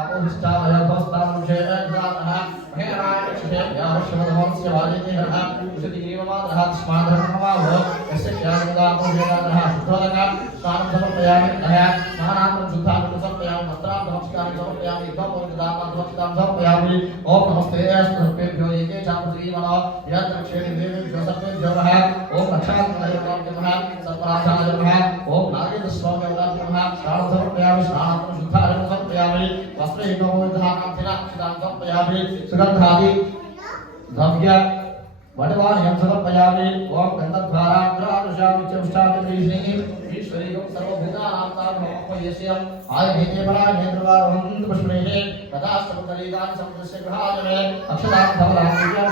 आपोहिष्ठावय भवस्तानुषेयजातः महेरायक्षे यावश्यमदमस्य वाजेतेहः उषतिगीवमादः स्माधर्ममाव यस्य ज्ञानदापोहितादः शुद्धोदक स्नानं समर्पयामि. अया स्नानान्तं शुद्धान्तं समर्पयामि. वस्त्रां नमस्कारं समर्पयामि. भवपरिदानं समर्पयामि. ओम नमस्ते सर्वेभ्यो एके चापृथ्वीमनो यत्रक्षेति देवेभ्यो सर्वेभ्यो नमः. ओम रक्षात्मनाय नमः. सर्वराजाय नमः. ओम नागेन्द्रस्वामिने नमः. स्नानं समर्पयामि. स्नानान्तं शुद्धान्तं समर्पयामि. वस्त्रहीनोधानां तिलाक्षितां समर्पयामि. सुगन्धादि द्रव्य वटवाणियं समर्पयामि ओम गन्धद्वाराग्रादुषामि च उष्टामि ईश्वरीयं सर्वभूतानां ताभवयस्यम् आयते परायेन्द्रवारहं पुष्पणे तदाष्टमकलीदानि समुद्रस्य गृहाजमे अक्षतां धवलां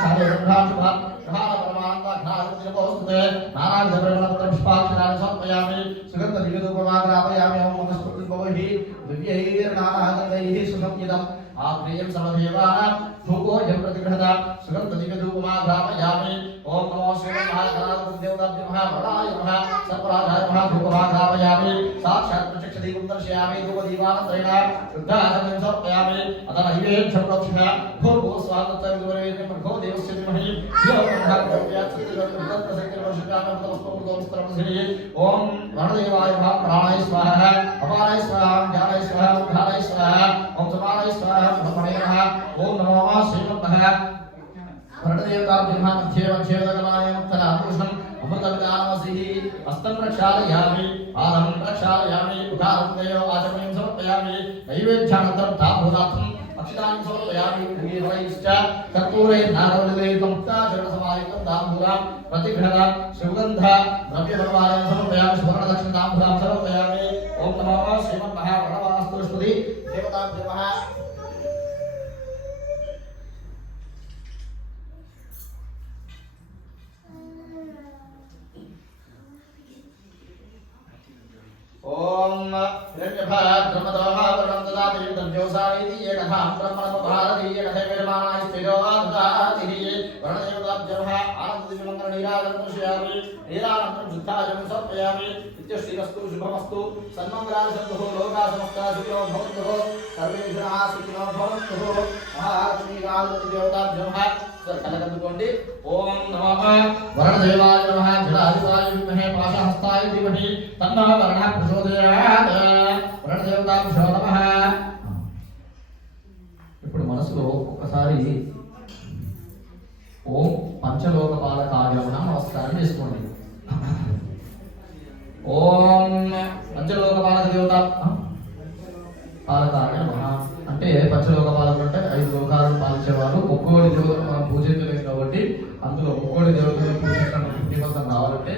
सारेन्द्रां शुभा ग्रहाण परमानन्दा घ्नारुद्रपोस्तुते नानाविधपरिमलपत्रपुष्पाक्षराणि समर्पयामि सुगन्धदिव्यधूपमाग्रापयामि ओम वनस्पतिर्भवैः दिव्यैर्नानागन्धैः सुसंयुतम् आप्रियं सर्वदेवानां धूपो यं प्रतिगृहता सुगन्धदिव्यधूपमाग्रापयामि ओम नमो श्रीमन्महागणाधिपतिदेवताभ्यो नमः वरदाय नमः सर्वराजाय नमः धूपमाग्रापयामि साक्षात् प्रत्यक्षदीपं दर्शयामि धूपदीपानन्तरेण शुद्धाचमनं समर्पयामि अतः नैवेद्यं प्रोक्षितः भूर्भुवः तत्सवितुर्वरेण्यं भर्गो देवस्य धीमहि धियो यो नः प्रचोदयात् सत्यं ओम वरदेवाय नमः प्राणाय स्वाहा अपाराय स्वाहा ज्ञानाय स्वाहा उद्धाराय स्वाहा ओम समानाय स्वाहा ब्रह्मणे नमः ओम नमो श्रीमन्महा वरदेवताभ्यो नमः मध्ये मध्ये गगनाय मुक्तनाभूषणम् अमृतविदानमसिः हस्तं प्रक्षालयामि पादं प्रक्षालयामि उदारं दयो आचमनीं समर्पयामि नैवेद्यानन्तरं ताम्बूलार्थम् अक्षतानि समर्पयामि भूयवैश्च कर्पूरैर्नारवलितैर्युक्तं मुक्ताचरणसमायुक्तं ताम्बूलां प्रतिगृहता सुगन्ध द्रव्यपरवारं समर्पयामि सुवर्णदक्षिणताम्बूलां समर्पयामि ओम नमो श्रीमन्महाप्रणवास्तुष्पति देवताभ्यो नमः ओम हिरण्यभाद्रमदोहावरणं ददाति तद्योसारीति एकथा ब्रह्मणोपहारति एकथे विरमाणाय स्थिरो ददाति वर्णदेवताभ्यो नमः आनन्ददिव्यमङ्गलनीराजनं दर्शयामि नीरानन्तरं शुद्धाजलं समर्पयामि नित्यश्रीरस्तु शुभमस्तु सन्मङ्गलानि लोकाः समस्ताः सुखिनो भवन्तु सर्वे जनाः सुखिनो भवन्तु महालक्ष्मीकालदेवताभ्यो नमः कलकन्दुकोंडि ओम नमः वरणदेवाय नमः जलाधिपाय विद्महे पाशहस्ताय धीमहि तन्नः वरणः प्रचोदयात् वरणदेवताभ्यो नमः ఇప్పుడు మనసులో ఒకసారి ఓం పంచలోకపాలకాయ నమస్కారం చేసుకోండి ఓం పంచలోకపాలక దేవత పాలకాయ నమః అంటే పంచలోక పాలకులు అంటే 5 లోకాలను పాలించేవారు ఒక్కోడి దేవతను మనం పూజించలేము కాబట్టి అందులో ఒక్కోడి దేవతను పూజించినటువంటి పుణ్యఫలం రావాలంటే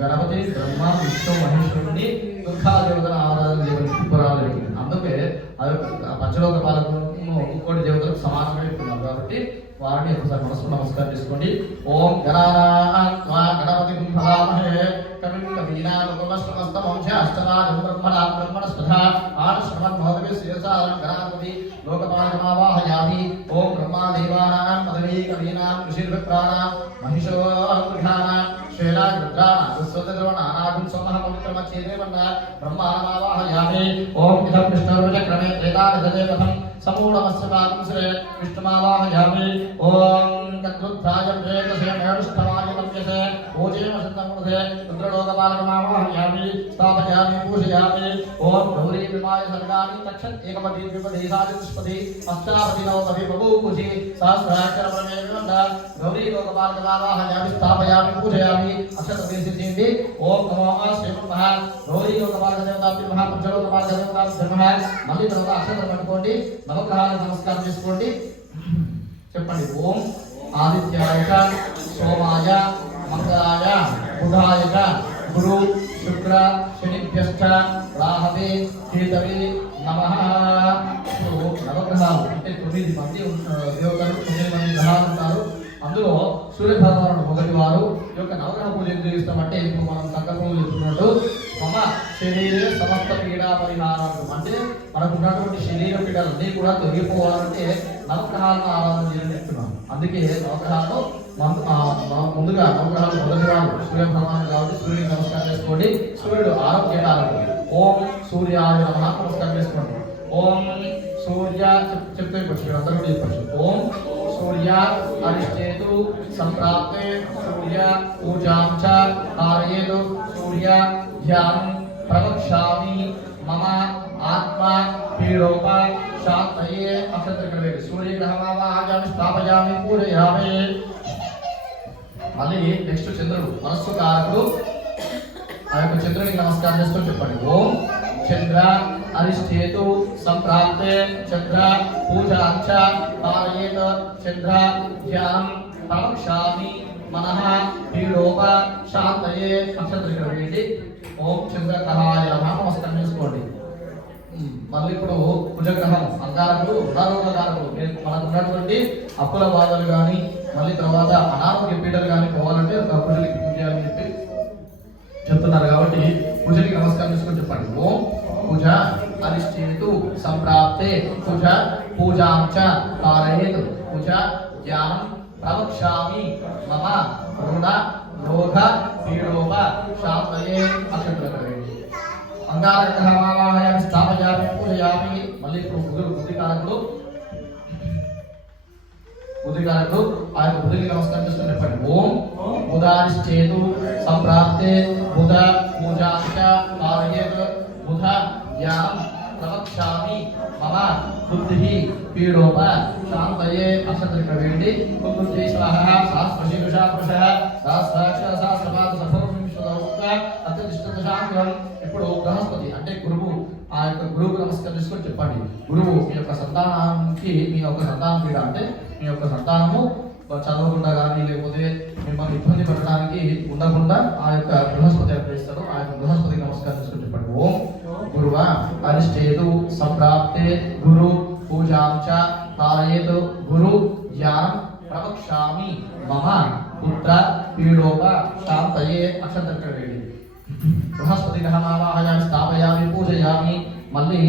గణపతి బ్రహ్మ విష్ణు మహేశ్వరుడిని దుర్గా దేవతను ఆరాధన చేయడానికి పురాణాలు అందుకే పంచలోక పాలకులను ఒక్కోడి దేవతలకు సమానంగా చెప్తున్నారు కాబట్టి వారిని ఒకసారి మనసులో నమస్కారం చేసుకోండి ఓం గణపతి భవామహే కవిం కవీనామస్తమోక్షాష్టనాదం బ్రహ్మణా బ్రహ్మణస్పథ ఆనశ్రవణమోదవి శిరసారం గణపతి లోకపాలకమావాహయామి ఓం బ్రహ్మాదేవానాం పదవీ కవీనాం ఋషిర్విప్రాణాం మహిషోర్గృహానాం శ్వేలాగ్రుద్రాణాం విశ్వదర్వణానాగం సోమః పవిత్రమచ్చేదేవన్న బ్రహ్మాణమావాహయామి ఓం ఇదం విష్ణుర్వచక్రమే ఏతాదదే కథం సమూఢమస్య పాదంశ్రే విష్ణుమావాహయామి ఓం తద్రుద్ధాయం రేతసేమేడుష్టమాయ తమ్యసే ఓజేమసంతముదే రుద్రలోకపాలకమావాహయామి స్థాపయామి పూజయామి ఓం గౌరీ విమాయ సర్గాని తక్షత్ ఏకపతి ద్విపది సాధిపుష్పతి అష్టాపతి నవపతి బభూపుజి సహస్రాక్షరమే వివంద గౌరీ లోకపాలకమావాహయామి స్థాపయామి పూజయామి అక్షతమే సిద్ధింది ఓం నమో శ్రీమన్మహ గౌరీ లోకపాలక దేవతాభ్యో నమః పంచలోకపాలక దేవతాభ్యో నమః మళ్ళీ తర్వాత అక్షతలు పట్టుకోండి నవగ్రహాలకు నమస్కారం చేసుకోండి చెప్పండి ఓం ఆదిత్యాయ సోమాయ మంగళాయ బుధాయ గురు శుక్ర శనిభ్యశ్చ రాహవే కేతవే నమః. నవగ్రహాలు అంటే 9 మంది దేవతలు 9 మంది గ్రహాలు ఉంటారు. అందులో సూర్య భగవానుడు మొదటి వారు. ఈ యొక్క నవగ్రహ పూజ ఎందుకు చేస్తామంటే ఇప్పుడు మనం సంకల్పం చెప్తున్నట్టు మమ శరీరే సమస్త పీడా పరిహారం అంటే మనకు ఉన్నటువంటి శరీర పీడలన్నీ కూడా తొలగిపోవాలంటే నవగ్రహాలను ఆరాధన చేయాలని చెప్తున్నాం. అందుకే నవగ్రహాలను ముందుగా నవగ్రహాలు మొదటి వారు సూర్య భగవానుడు కాబట్టి సూర్యుడికి నమస్కారం చేసుకోండి. సూర్యుడు ఆరోగ్యాలు ఓం సూర్యాయ నమః నమస్కారం చేసుకోండి. ఓం సూర్య చెప్తే అందరూ కూడా చెప్పచ్చు. ఓం सूर्य अरिष्टेतु संप्राप्ते सूर्य पूजां च कारयेतु सूर्य ध्यानं प्रवक्ष्यामि मम आत्मा पीडोप शान्तये अक्षत्रक्रमे सूर्यग्रहमावाहयामि स्थापयामि पूजयामि. మళ్ళీ నెక్స్ట్ చంద్రుడు మనస్సు కారకుడు. ఆ యొక్క చంద్రునికి నమస్కారం చేస్తూ చెప్పండి. ఓం చంద్ర అరిష్టేతు సంప్రాప్తే చంద్ర పూజాంచ कारयेत चंद्र ध्यानं प्रवक्ष्यामि మనః పీడోప శాంతయే అక్షంతరి వేయండి. ఓం చంద్రగ్రహాయ నమః నమస్కారం చేసుకోండి. మళ్ళీ ఇప్పుడు కుజగ్రహం అంగారకులు రుణరోగకారకులు మనకు ఉన్నటువంటి అప్పుల బాధలు కానీ మళ్ళీ తర్వాత అనారోగ్య పీడలు కానీ పోవాలంటే ఒక కుజులకి పూజ చేయాలని చెప్పి చెప్తున్నారు. కాబట్టి కుజులకి నమస్కారం చేసుకొని చెప్పండి. ఓం కుజ అరిష్టేతు సంప్రాప్తే కుజ పూజాంచ కారయేత్ కుజ జ్ఞానం ప్రవక్ష్యామి మమ రుణ రోగ పీడోప శాంతయే అక్షంతరే అంగారగ్రహమావాహయామి స్థాపయామి పూజయామి. మళ్ళీ ఇప్పుడు బుద్ధికారకులు ఆ యొక్క బుద్ధికి నమస్కారం చేసుకుని చెప్పండి. ఓం బుధారిష్టేతు సంప్రాప్తే బుధ పూజాంచ కారయేత్ బుధ జ్ఞానం ప్రవక్ష్యామి మమ బుద్ధి పీడోప శాంతయే అక్షంతరి వేయండి. బుద్ధి స్వాహ సహస్రశీర్ష పురుషః సహస్రాక్ష సహస్రపాద సర్వవింశదౌక అత్యధిష్ఠిత శాంతం. ఇప్పుడు బృహస్పతి అంటే గురువు, ఆ యొక్క గురువుకు నమస్కారం చేసుకొని చెప్పండి. గురువు మీ యొక్క సంతానానికి మీ యొక్క సంతానం పీడ అంటే మీ యొక్క సంతానము చదవకుండా కానీ లేకపోతే మిమ్మల్ని ఇబ్బంది పెట్టడానికి ఉండకుండా ఆ యొక్క బృహస్పతి ఏర్పడిస్తాడు. ఆ యొక్క బృహస్పతికి నమస్కారం చేసుకొని చెప్పండి. ఓం గురువ అరిష్టేతు సంప్రాప్తే గురు పూజాంచ కారయేత్ గురు జ్ఞానం ప్రవక్ష్యామి మమ పుత్ర పీడోప శాంతయే అక్షంతరి బృహస్పతి గ్రహమావాహయామి స్థాపయామి పూజయామి. మళ్ళీ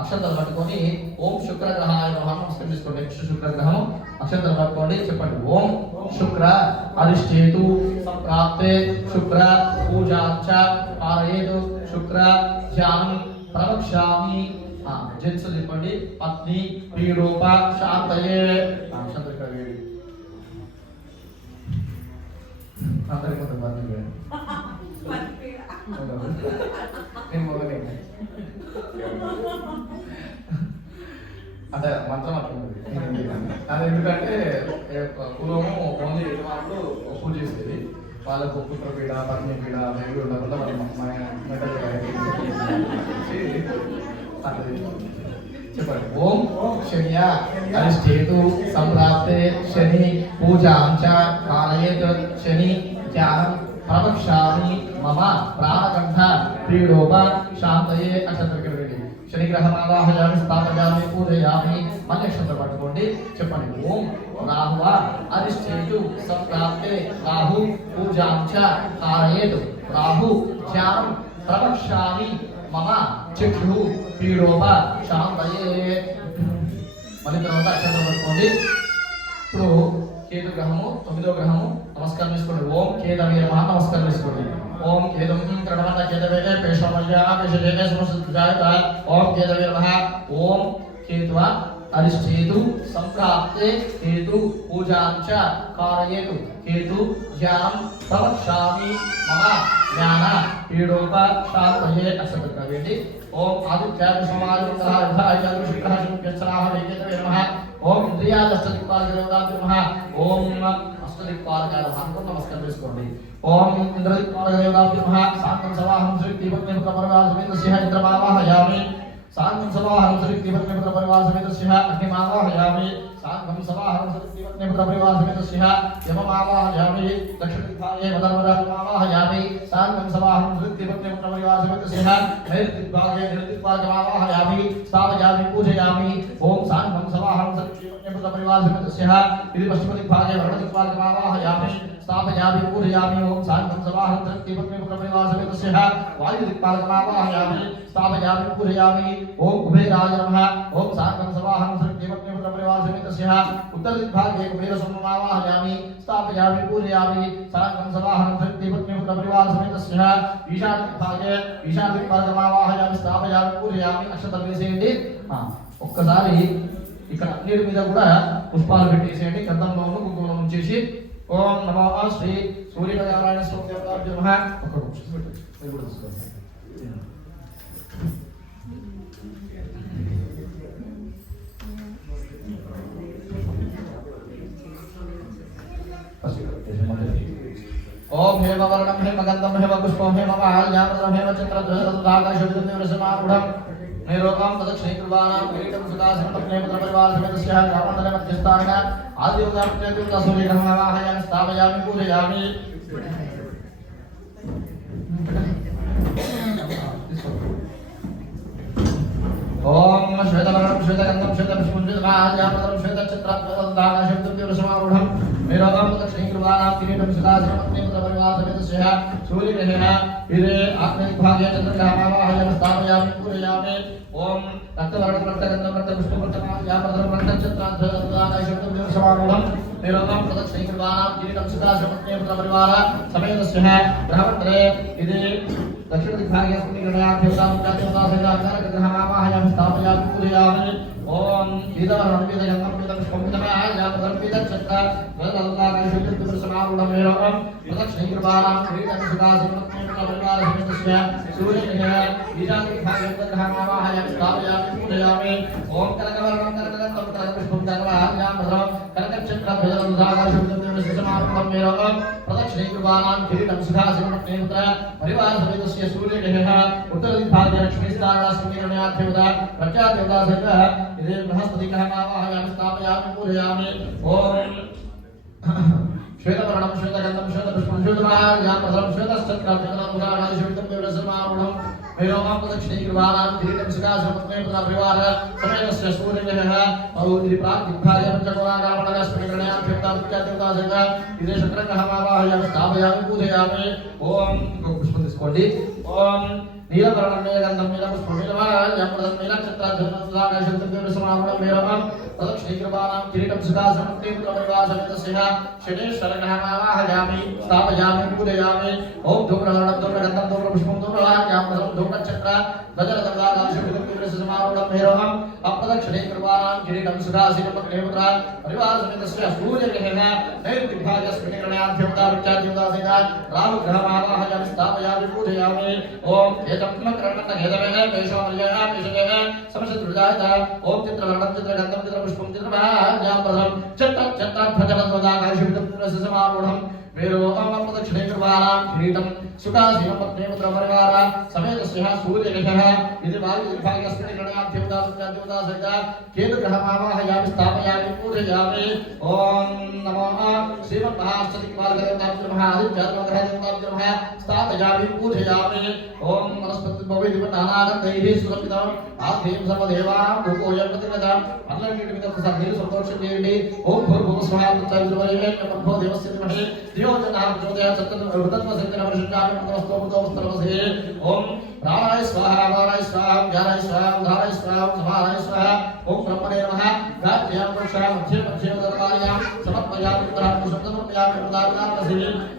అక్షంతలు పట్టుకొని ఓం శుక్రగ్రహాయ నమః నమస్కారం చేసుకోండి. శుక్రగ్రహం అక్షంతలు పట్టుకోండి చెప్పండి. ఓం శుక్ర అరిష్టేతు సంప్రాప్తే శుక్ర పూజాంచ కారయేత్ శుక్ర ధ్యానం ప్రవక్ష్యామి. జెంట్స్ చెప్పండి. పత్ని పీడోప శాంతయే అక్షంతలు కవేడి అందరికి కొంత పత్ని అంటే మంత్రం అట్లుంది. అది ఎందుకంటే కులము ఓన్లీ వాళ్ళు పూజ చేసేది, వాళ్ళకు పుత్రపీడ పత్ని పీడ మేలు ఉండకుండా చెప్పండి. ఓం శనియ అరిష్టేతు సంప్రాప్తే శని పూజాంచ కారయేత్ శని జ్ఞానం ప్రవక్ష్యామి మమ ప్రాణకంఠ పీడోప శాంతయే అక్షంతరి వేయండి. శనిగ్రహమావాహయామి స్థాపయామి పూజయామి. మళ్ళీ అక్షంతలు పట్టుకోండి చెప్పండి. ఓం రాహువ అరిష్టేతు సంప్రాప్తే రాహు పూజాంచ కారయేత్ రాహు జ్ఞానం ప్రవక్ష్యామి మమ చక్షు పీడోప శాంతయే. మళ్ళీ తర్వాత అక్షంతలు పట్టుకోండి. ఇప్పుడు కేతు గ్రహము 9వ గ్రహము నమస్కారం చేసుకోండి. ఓం కేతవే నమః నమస్కారం చేసుకోండి. ఓం కేతం క్రణవత కేతవే పేషమయ్యా పేషజేనే సమస్తజాయత. ఓం కేతవే నమః. ఓం కేతువ అరిష్టేతు సంప్రాప్తే కేతు పూజాంచ కారయేతు కేతు జ్ఞానం ప్రవక్ష్యామి మమ జ్ఞాన పీడోప శాంతయే అక్షంతరి వేయండి. ఓం ఆదిత్యాయ సమాజంతః విధాయ శుక్రః శుక్రస్సనాః కేతవే నమః. ఓం ఇంద్రియాదస్తదిక్పాలకదేవతాభ్యో నమః. ఓం అష్టదిక్పాలకాయ నమః నమస్కారం చేసుకోండి. ఓం ఇంద్రదిక్పాలకదేవతాభ్యో నమః. శాంతం సవాహం శ్రీ దీపజ్ఞపుత్ర పరివార సమేతస్య ఇంద్రమావాహయామి. శాంతం సవాహం శ్రీ దీపజ్ఞపుత్ర పరివార సమేతస్య అగ్నిమావాహయామి. శాంతం సవాహం శ్రీ దీపజ్ఞపుత్ర పరివార సమేతస్య యమమావాహయామి. దక్షిణదిగ్భాగే మదర్వరాహమావాహయామి. శాంతం సవాహం శ్రీ దీపజ్ఞపుత్ర పరివార సమేతస్య నైరుతిగ్భాగే నిరుతిగ్పాలకమావాహయామి. స్థాపయామి పూజయామి. ఓం శాంతం సవాహం శ్రీ దీపజ్ఞపుత్ర పరివార సమేతస్య ఇది పశ్చిమదిగ్భాగే వరుణదిక్పాలకమావాహయామి. స్థాపయామి పూజయామి. ఓం శాంతం సవాహం శ్రీ దీపజ్ఞపుత్ర పరివార సమేతస్య వాయుదిక్పాలకమావాహయామి. స్థాపయామి పూజయామి. ఓం కుబేరాయ నమః. ఓం శాంతం సవాహం శ్రీ దీపజ్ఞపుత్ర పరివార సమేతస్య ఉత్తరదిగ్భాగే కుబేరసమమావాహయామి. స్థాపయామి పూజయామి. శాంతం సవాహం శ్రీ దీపజ్ఞపుత్ర పరివార సమేతస్య ఈశాన్యదిగ్భాగే ఈశాన్యదిక్పాలకమావాహయామి. స్థాపయామి పూజయామి. అక్షతలు వేసేయండి. ఒక్కసారి ఇక్కడ అన్నిటి మీద కూడా పుష్పాలు పెట్టేసేయండి. గంధంలో కుంకుమలో ఉంచేసి ఓం నమో శ్రీ సూర్యనారాయణ స్వామి నమః. ఓం హేమ వర్ణం హేమ గంధం హేమ పుష్పం హేమ మహాల్యామృతం హేమ చక్రధ్వజం రాకాశోభితం వృషమారుఢం निरोगम तदक्षिणीकृवाणां किरीटं सुदासनं पत्नीपुत्रपरिवार समेतस्य ग्राममण्डले मध्यस्थानेन आदिदेवतां प्रत्येकदेवता सूर्यग्रहम् आवाहयामि स्थापयामि पूजयामि ओम श्वेतवर्णं श्वेतगन्धं श्वेतपुष्पं श्वेतमाल्यापत्रं श्वेतच्छत्रात्मकदाकाशब्दव्यवसमारूढं निरोगं तदक्षिणीकृवाणां किरीटं सुदासनं पत्नीपुत्रपरिवार समेतस्य सूर्यग्रहेण इदे आत्मविभागे चन्द्रग्रहम् आवाहयामि स्थापयामि पूजयामि ओम रक्तवर्णं रक्तगन्धं रक्तपुष्पं रक्तमाल्यापत्रं रक्तच्छत्रात्मकदाकाशब्दव्यवसमारूढं निरोगं तदक्षिणीकृवाणां किरीटं सुदासनं पत्नीपुत्रपरिवार समेतस्य ग्रहमण्डले इदे दक्षिण दिग्भागे अस्मिन्निर्णयाभ्युतां जातिवदासैलाकारग्रहमावाहयामि स्थापयामि पूजयामि ओम ईदवर्णविदयं पुष्पं विदमायापदर्पितच्छत्र वदलल्लाकाशब्दव्यवसमारूढमेरोगं प्रदक्षिणीकृवाणां किरीटं सुदासनं पत्नीपुत्रपरिवार समेतस्य सूर्यग्रहेण ईशानदिग्भागे ग्रहमावाहयामि स्थापयामि पूजयामि ओम कनकवर्णं कनकगन्धं कनकपुष्पं कनकमाल्यापत्रं कनकच्छत्राभ्युदलल्लाकाशब्दव्यवसमारूढमेरोगं प्रदक्षिणीकृवाणां किरीटं सुदासनं पत्नीपुत्रपरिवार समेतस्य सूर्यग्रहेण उत्तरदिग्भागे लक्ष्मीस्नानस्मिन्निर्णयाभ्युता प्रत्यादेवता सहित इदे बृहस्पतिग्रहमावाहयामि स्थापयामि पूजयामि ओम श्वेतवर्णं श्वेतगन्धं श्वेतपुष्पं श्वेतमाल्यापत्रं श्वेतश्चत्राभ्युदलल्लाकाशब्दव्यवसमारूढं मेरोगं प्रदक्षिणीकृवाणां किरीटं सुदासनं पत्नीपुत्रपरिवार समेतस्य सूर्यग्रहेण दिग्भागे पञ्चकोणाकामण्डलस्मिन्निर्णयाभ्युता प्रत्यादेवता सहित इदे शुक्रग्रहमावाहयामि स्थापयामि पूजयामि ओम पुष्पं తీసుకోండి ओम नीलवर्णं नीलगन्धं नीलपुष्पं नीलमाल्यापत्रं नीलच्छत्राभ्युदलल्लाकाशब्दव्यवसमारूढं मेरोगं प्रदक्षिणीकृवाणां किरीटं सुदासनं पत्नीपुत्रपरिवार समेतस्य शनेश्वरग्रहमावाहयामि स्थापयामि पूजयामि ओम धूम्रवर्णं धूम्रगन्धं धूम्रपुष्पं धूम्रमाल्यापत्रं धूम्रच्छत्राभ्युदलल्लाकाशब्दव्यवसमारूढं मेरोगं प्रदक्षिणीकृवाणां किरीटं सुदासनं पत्नीपुत्रपरिवार समेतस्य सूर्यग्रहेण नैऋत्यदिग्भागे अस्मिन्निर्णयाभ्युता प्रत्यादेवता सहित राहुग्रहमावाहयामि स्थापयामि पूजयामि ओम एतम्मकरणगेदवेन केशवमर्याया केशवेन समशत्रुजायत ओम चित्रवर्णं चित्रगन्धं चित्रपुष्पं चित्रमाल्यापत्रं चट्टच्छत्राभ्युदलल्लाकाशब्दव्यवसमारूढं मेरोगं प्रदक्षिणीकृवाणां किरीटं सुदासनं पत्नीपुत्रपरिवार समेतस्य सूर्यग्रहेण इति वायुदिग्भागे अस्मिन्निर्णयाभ्युता प्रत्यादेवता सहित केतुग्रहमावाहयामि स्थापयामि पूजयामि ओम नमो श्रीमन्महाष्टदिक्पालकदेवताभ्यो नमः आदित्यात्मग्रहदेवताभ्यो नमः स्थापयामि पूजयामि ओम वनस्पतिभवैदिवनानागन्धैः सुरक्षितम् आद्यं सर्वदेवानां भूपोऽयं प्रतिगतम् अन्ननीडमिदप्रसादेन संतोषं చేయండి ఓం భూర్భువస్వః తత్సవితుర్వరేణ్యం దేవస్య ధీమహి ధియో జనః ప్రచోదయాత్ తత్వసిద్ధిన పరిశుద్ధామి ప్రతమస్తోముతోస్తరవసే ఓం ప్రాణాయ స్వాహా వారాయ స్వాహా జ్ఞానాయ స్వాహా ఉదారాయ స్వాహా సమానాయ స్వాహా ఓం బ్రహ్మణే నమః గాత్యాం పురుషాయ మధ్యే మధ్యే ఉదరాయాం సమర్పయామి ఉత్తరాం సమర్పయామి ఉదారాయామి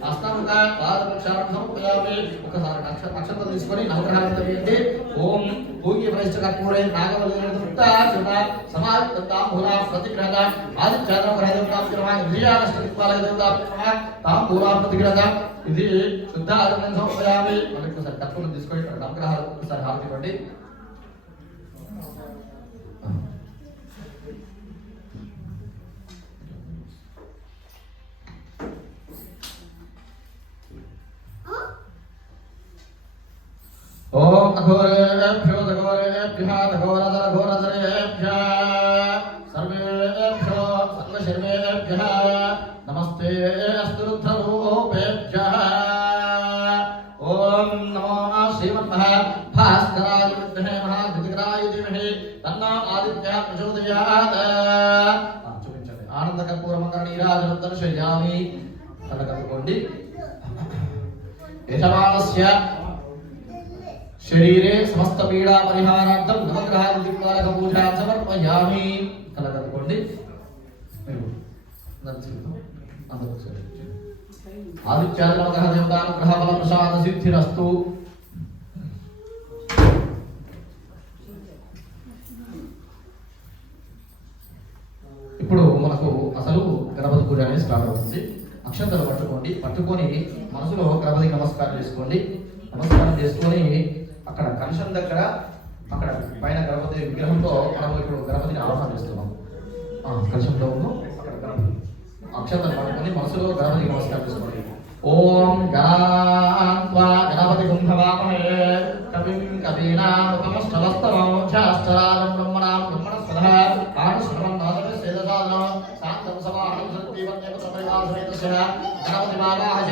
అష్టాముఖ పాదరక్షాం సమర్పయామి ఒకసారి అక్షంతలు తీసుకొని నవగ్రహాలను తెలియండి ఓం భూగి ప్రతిష్ఠ కర్పూరే నాగవల్లిత సమాధితాంబూలా ప్రతిగ్రహత ఆదిత్యాదం గ్రహదేవతాభ్యో నమః ఇంద్రియాష్టదిక్పాలకదేవతాభ్యో నమః తాంబూలా ప్రతిగ్రహత ఇది శుద్ధ ఆచరణ సమర్పయామి. మనకి ఒకసారి తప్పులు తీసుకొని నవగ్రహాలు ఒకసారి హారతి ఇవ్వండి. ओम अघोरेभ्यो दघोरेभ्यः दघोरधरघोरधरेभ्यः सर्वेभ्यो सर्वशर्वेभ्यः नमस्ते अस्तु रुद्ररूपेभ्यः. ओम नमो श्रीमन्महाभास्कराय विद्महे महाद्युतिकराय धीमहि तन्नो आदित्यः प्रचोदयात्. చూపించండి ఆనంద కర్పూరమంగళ నీరాజనం దర్శయామి. కనుకోండి యజమానస్య शरीरे समस्त पीड़ा परिहारार्थं नवग्रहादिक्पालक पूजा समर्पयामि. కలగనుకోండి మీరు అందరూ ఆదిత్యాది నవగ్రహ దేవతానుగ్రహ బల ప్రసాద సిద్ధిరస్తు. ఇప్పుడు మనకు అసలు గణపతి పూజ అనేది స్టార్ట్ అవుతుంది. అక్షంతలు పట్టుకొని మనసులో గణపతికి నమస్కారం చేసుకోండి. నమస్కారం చేసుకొని అక్కడ కలశం దగ్గర అక్కడ పైన గణపతి విగ్రహంతో మనం ఇప్పుడు గణపతిని ఆవాహన చేస్తున్నాం. కలశంలో అక్కడ గణపతి అక్షంతలు పట్టుకొని మనసులో గణపతికి నమస్కారం చేసుకోండి. ఓం గణపతి కుంభవామహే కవిం కవీనాముపమస్తవస్తమోజా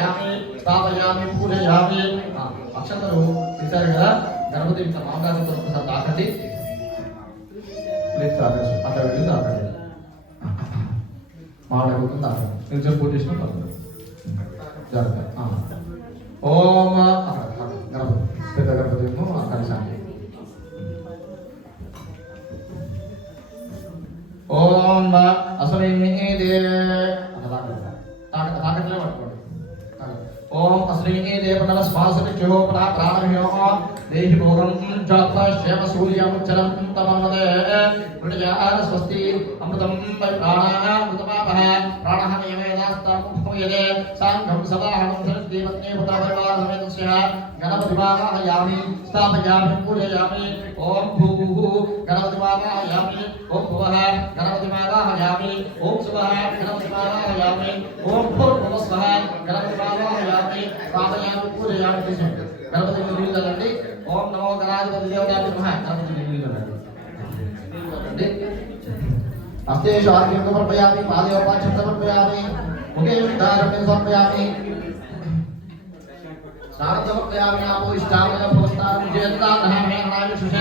సమర్పయామి స్థాపయామి పూజయామి అక్షంతలు తీశారు కదా గణపతి ఇట్లా మామగారితో ఒకసారి తాకండి ప్లీజ్ తాకండి అట్లా వెళ్ళి తాకండి మామూలు తాకండి నిల్చొని పూజ చేసిన పర్లేదు జాగ్రత్త ఓం గణపతి పెద్ద గణపతి కలిసాండి ఓం అసలీదే తాకట్లే పట్టుకోండి ఓం అసలీదే పనల శ్వాసని చోపన ప్రాణమయో దేహి భోగం జాత క్షేమ సూర్యముచ్చరం తమన్నదే మృజాన స్వస్తి అమృతం ప్రాణామృతమాపః ప్రాణః నియమేదాస్తముపయతే సాంఘం సదాహం సరస్వతి పత్ని పుత్ర పరివార సమేతస్య గణపతి వాహయామి స్థాపయామి పూజయామి ఓం భూః గణపతి వాహయామి ఓం భువః గణపతి వాహయామి ఓం శుభః గణపతి వాహయామి ఓం భూర్భువః స్వః గణపతి వాహయామి స్థాపయామి పూజయామి గణపతి నీళ్ళు చల్లండి ఓం నమో గణాధిపతి దేవతాభ్యో నమః గణపతి నీళ్ళు చల్లండి అస్తేషు ఆర్ఘ్యం సమర్పయామి పాదయోపాచ్యం సమర్పయామి ముఖే దారమ్యం సమర్పయామి స్నానం సమర్పయామి ఆపో ఇష్టామయ భోస్తారం జేతానహమే నావిషుష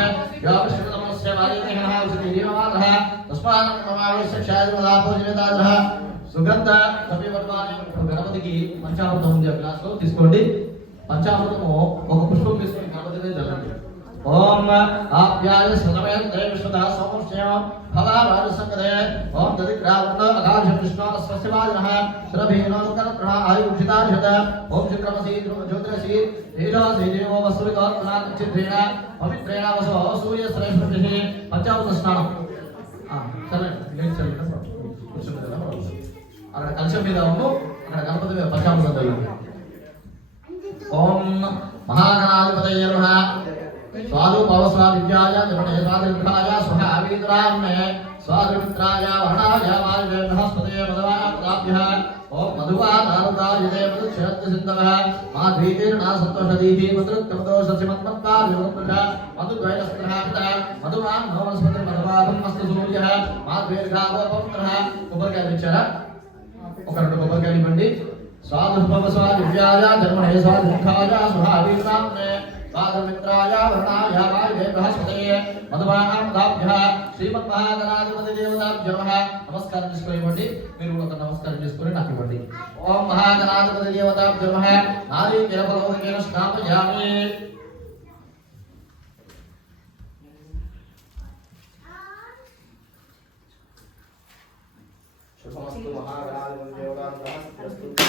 యోగశ్రుతమస్య వారిదేహః ఉసిరివాదః తస్మాన్ మమావిష్య క్షాయమదాపో జినేతాదః సుగంధ సభ్యవర్వాణి గణపతికి పంచామృతం ఉంది ఆ గ్లాస్లో తీసుకోండి పంచామృతము ఒక పుష్పం తీసుకొని గణపతి చల్లండి ఓం ఆప్యాయ స్వతమేన దేవశ్వత సోమశ్యం ఫలారాజసంగదే ఓం దదిగ్రావత అగాధ కృష్ణ స్వస్యవాజనః శ్రభీనోకర ప్రణా ఆయుక్షితార్షత ఓం చిత్రమసీ జ్యోతిరసీ తేజోసీ దేవో వసురికోత్నా చిత్రేణ పవిత్రేణ వసో సూర్య శ్రేష్ఠి పంచామృత స్నానం సరే నేను చల్లిన అక్కడ కలశం మీద ఉండు అక్కడ గణపతి మీద పంచామృతం చల్లండి ఓం మహాగణాధిపతయే నమః స్వాదు పవస్వా విద్యాయ జపనే స్వాదిర్ఘాయ స్వహ అవిద్రామ్నే స్వాదిమిత్రాయ వరణాయ వాయువే బృహస్పతే మదవాప్రాభ్యః ఓం మధువా నారదాయుదే మధుక్షరత్య సింధవః మాధ్వీతిర్నా సంతోషదీహి మధురుక్తమదోషసిమత్మత్తా వివృత్తుష మధుద్వైరస్త్రహాపిత మధుమాన్ నోమస్పతి మధువాదం మస్తు సూర్యః మాధ్వీర్ఘావో పవిత్రః కొబ్బరికాయలు ఇచ్చారా ఒక రెండు కొబ్బరికాయలు ఇవ్వండి స్వాదు పవస్వా విద్యాయ జన్మనే స్వాదిర్ఘాయ స్వహ అవిద్రామ్నే స్వాదమిత్రాయ వరుణాయ వాయువే బృహస్పతే మధువానాభ్యః శ్రీమన్మహాగణాధిపతి దేవతాభ్యో నమః నమస్కారం చేసుకోండి మీరు కూడా ఒక నమస్కారం చేసుకొని నాకు ఇవ్వండి ఓం మహాగణాధిపతి దేవతాభ్యో నమః నారీకేన స్నాపయామి శుభమస్తు మహాగణాధిపతి దేవతాభ్యో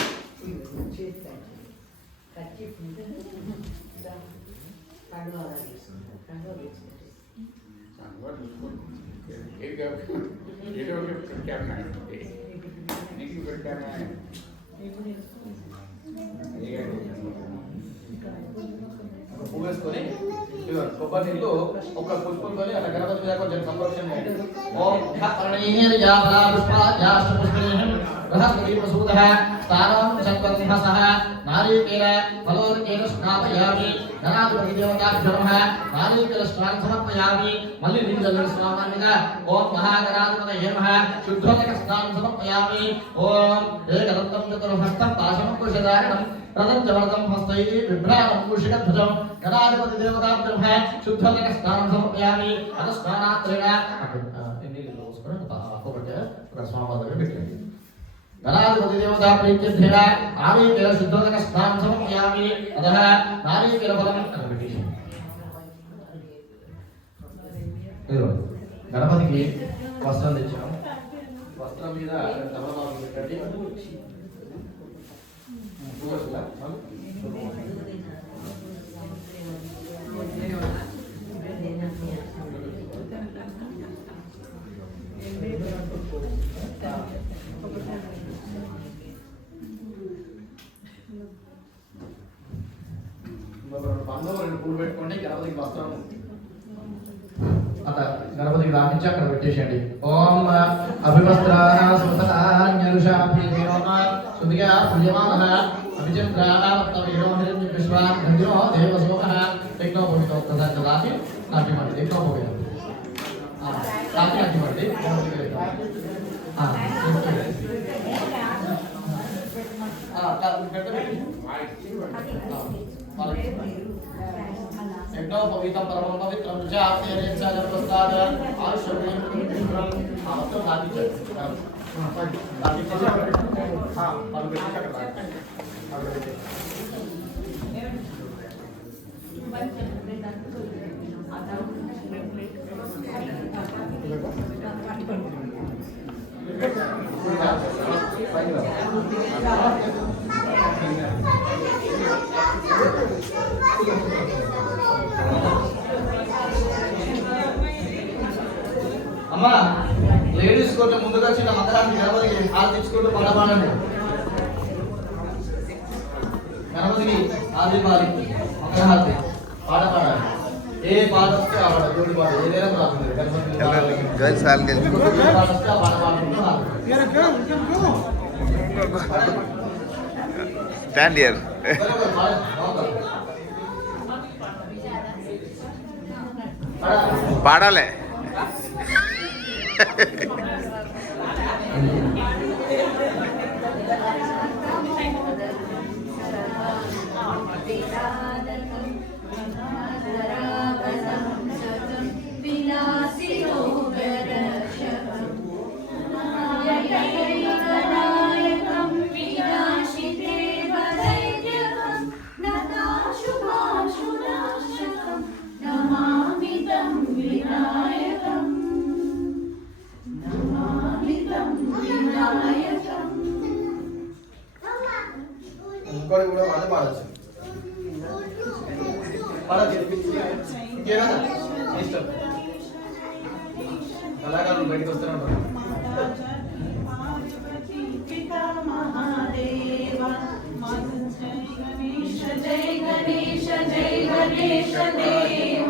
పువ్వేసుకొని కొబ్బరి నీళ్ళు ఒక పుష్పంతోని అలా గణపతి మీద కొంచెం సంరక్షణ ఓం బృహస్పతి ప్రసూదః స్థానం సంకల్పః నారీకేన ఫలోదకేన స్నాపయామి గణాధిపతి దేవతాభ్యో నమః నారీకేన స్నానం సమర్పయామి మళ్ళీ నీళ్ళు స్నానాన్నిగా ఓం మహాగణాధిపతయే నమః శుద్ధోదక స్నానం సమర్పయామి ఓం ఏకదంతం చతుర్హస్తం పాశమంకుశధారణం రథం జవరదం హస్తైః బిభ్రాణం మూషికధ్వజం గణాధిపతి దేవతాభ్యో నమః శుద్ధోదక స్నానం సమర్పయామి అత స్నానాత్రేణ నీళ్ళు పోసుకొని ఒక స్వామి దగ్గర పెట్టండి గణాధిపతి దేవతా ప్రీత్యర్థేన నారీకేన శుద్ధోదక స్నానం సమర్పయామి అతః నారీకేన ఫలం గణపతికి వస్త్రం తెచ్చాం వస్త్రం మీద తమలపాకు పెట్టండి రెండు పూలు పెట్టుకోండి గణపతికి వస్త్రం అత గణపతికి దాటించి అక్కడ పెట్టేసేయండి ఓం అభివస్త్రాః సుమతనాన్యరుషాభిదేవః సుభిగా పూజ్యమానః అభిచంద్రావత్తమేనో హిరణ్య విశ్వాన్ ధన్యో దేవసోమః యజ్ఞోపవితో ప్రధాన రాసి నాట్యమండి యజ్ఞోపవితం నాట్యమండి पवित्रं परमं पवित्रं जातेन सर्वस्ताद आश्रमेण पुत्रं आत्म दादी हां पर बेटा कर అమ్మా లేడీస్ కొంచెం ముందుగా చిన్న మందరానికి గణపతికి హాల్ తెచ్చుకుంటూ పాడపాడండి. గణపతికి హాల్ పాలి మంగళహారతి పాడపాడాలి. ఏ పాట వస్తే ఆ పాట జోడి పాట ఏదైనా రాస్తుంది గణపతికి గర్ల్స్ హాల్ గర్ల్స్ పాట వస్తే ఆ పాట పాడుకుంటూ స్టాండ్ హియర్ పాడాలి. ఇంకోటి కూడా పాట పాడచ్చు. పాడచ్చు ఇంకేనా ఇష్టం కళాకారులు బయటకు వస్తూనే ఉంటారు. जय गणेश देव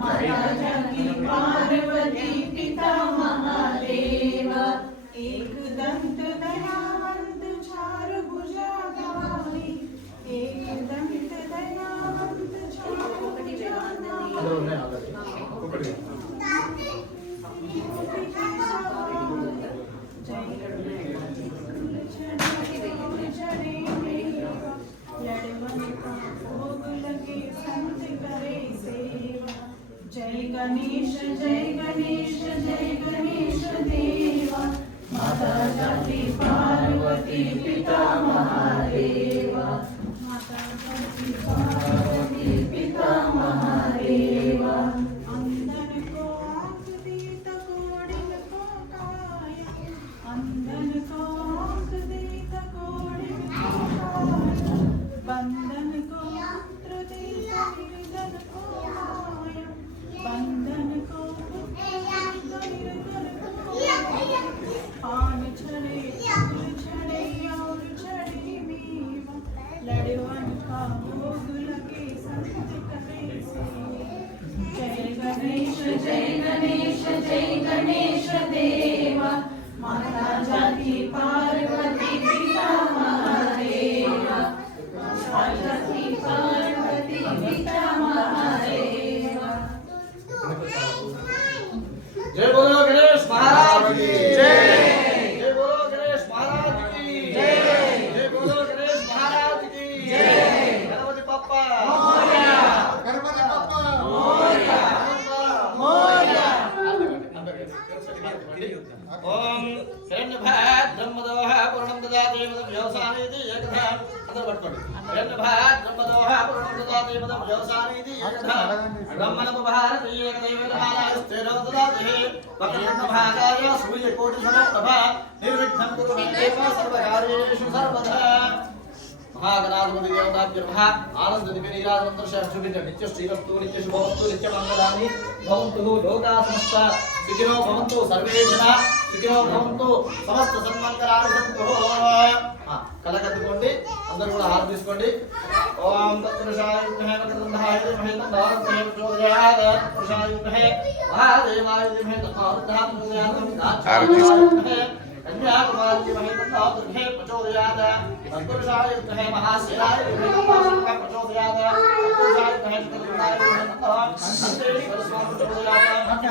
माता जगती पार्वती पिता महादेव एक दंत दयावंत चार भुजा गवाई एक दंत दयावंत चार भुजा అందరూ ఉన్నాయి ఆల్రెడీ ఒకటి जय गणेश देव माता जगती पार्वती पिता महादेव माता जगती पार्वती पिता महादेव अंधन को आँख दीत कोडिन को काया अंधन को आँख दीत कोडिन को काया बंधन को पुत्र दीत निर्धन को माया बंधन को पान छड़े फूल छड़े और छड़े मीवा लड़वन का भोग लगे संत करे जय गणेश देव माता जाति पार्वती पिता महादेव माता जाति पार्वती पिता महादेव। जय बोलो गणेश महाराज की जय। जय बोलो गणेश महाराज की जय। जय बोलो गणेश महाराज की जय। गणपति बप्पा मोरया गणपति बप्पा मोरया मोरया। ओम हिरण्यभाग ब्रह्मदोह पूर्णं ददाति व्यवसानेति एकधा अंदर पట్టుకోండి हिरण्यभाग ब्रह्मदोह पूर्णं ददाति व्यवसानेति एकधा ब्रह्मणोपहारति एकदैवमालास्तेनो ददाति वक्रतुण्डभागाय सूर्यकोटिसमप्रभा निर्विघ्नं कुरु मे देव सर्वकार्येषु सर्वदा। महागणाधिपति देवताभ्यः आनंद दिव्यनीराजनं दर्शयामि नित्य श्रीवस्तु नित्य शुभवस्तु नित्य मंगलानि भवन्तु लोकाः समस्ता सुखिनो भवन्तु सर्वे जनाः सुखिनो भवन्तु समस्त सन्मंगलानि सन्तु। కలకత్తుకోండి అందరూ కూడా హారతి తీసుకోండి. ఓం తత్పురుషాయ విద్మహే వక్రతుండాయ ధీమహి తన్నో ప్రచోదయాత్ తత్పురుషాయ విద్మహే మహాదేవాయ ధీమహి తన్నో कन्याकुमारी ధీమహి తన్నో ప్రచోదయాత్ తత్పురుషాయ విద్మహే మహాశివాయ ధీమహి తన్నో ప్రచోదయాత్ తత్పురుషాయ విద్మహే తత్పురుషాయ ధీమహి తన్నో నందేశ్వర స్వామి ప్రచోదయాత్ నమః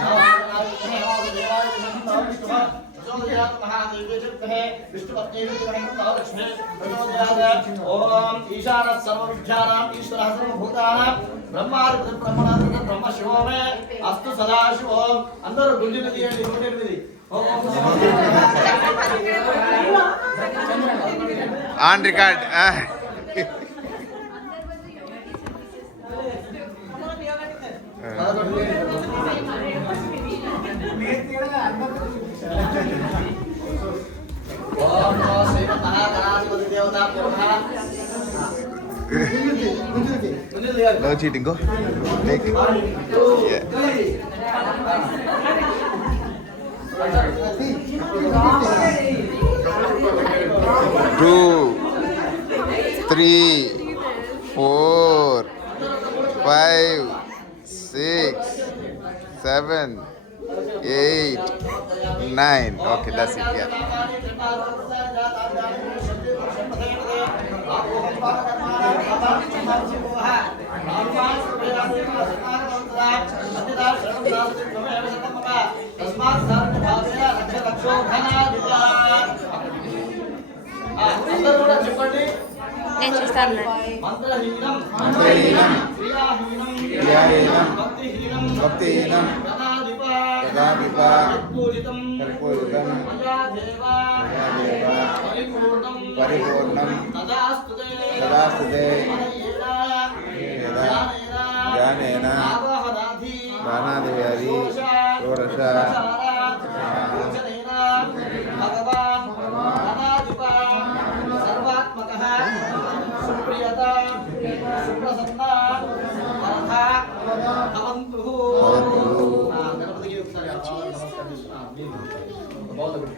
దేవాయ ధీమహి తన్నో प्रचोदयात् महादेवी चित्ते विष्णुपत्नी लक्ष्मी प्रचोदयात् ओम ईशानः सर्वविद्यानाम् ईश्वरः सर्वभूतानां ब्रह्मादि ब्रह्मणादि ब्रह्म शिवो मे अस्तु सदा शिवो अंदर गुंजिन తీయండి 108 ఆన్ రికార్డ్. ओम नमो श्रीमन् महागणाधिपति देवताभ्यो नमः No cheating, go. Take it. Yeah. 2, 3, 4, 5, 6, 7, 8, 9. Okay, that's it. Yeah. అందరూ కూడా చెప్పండి. నేను చూస్తాను. మంత్రహీనం మంత్రహీనం క్రియాహీనం క్రియాహీనం భక్తిహీనం భక్తిహీనం గదాధిప గదాధిప పూజితం కర్పూరితం మయా దేవ మయాదేవ పరిపూర్ణం పరిపూర్ణం తదాస్తుతే తదాస్తుతే మనయేన జ్ఞానేన ఆవాహనాధి దానాదివ్యాధి షోడశ పూజనేన భగవాన్ ధనాధిప సర్వాత్మకః సుప్రియత సుప్రసన్న వరద భవంతు. గణపతికి ఒకసారి నమస్కారం చేస్తున్నాను. బాగుంది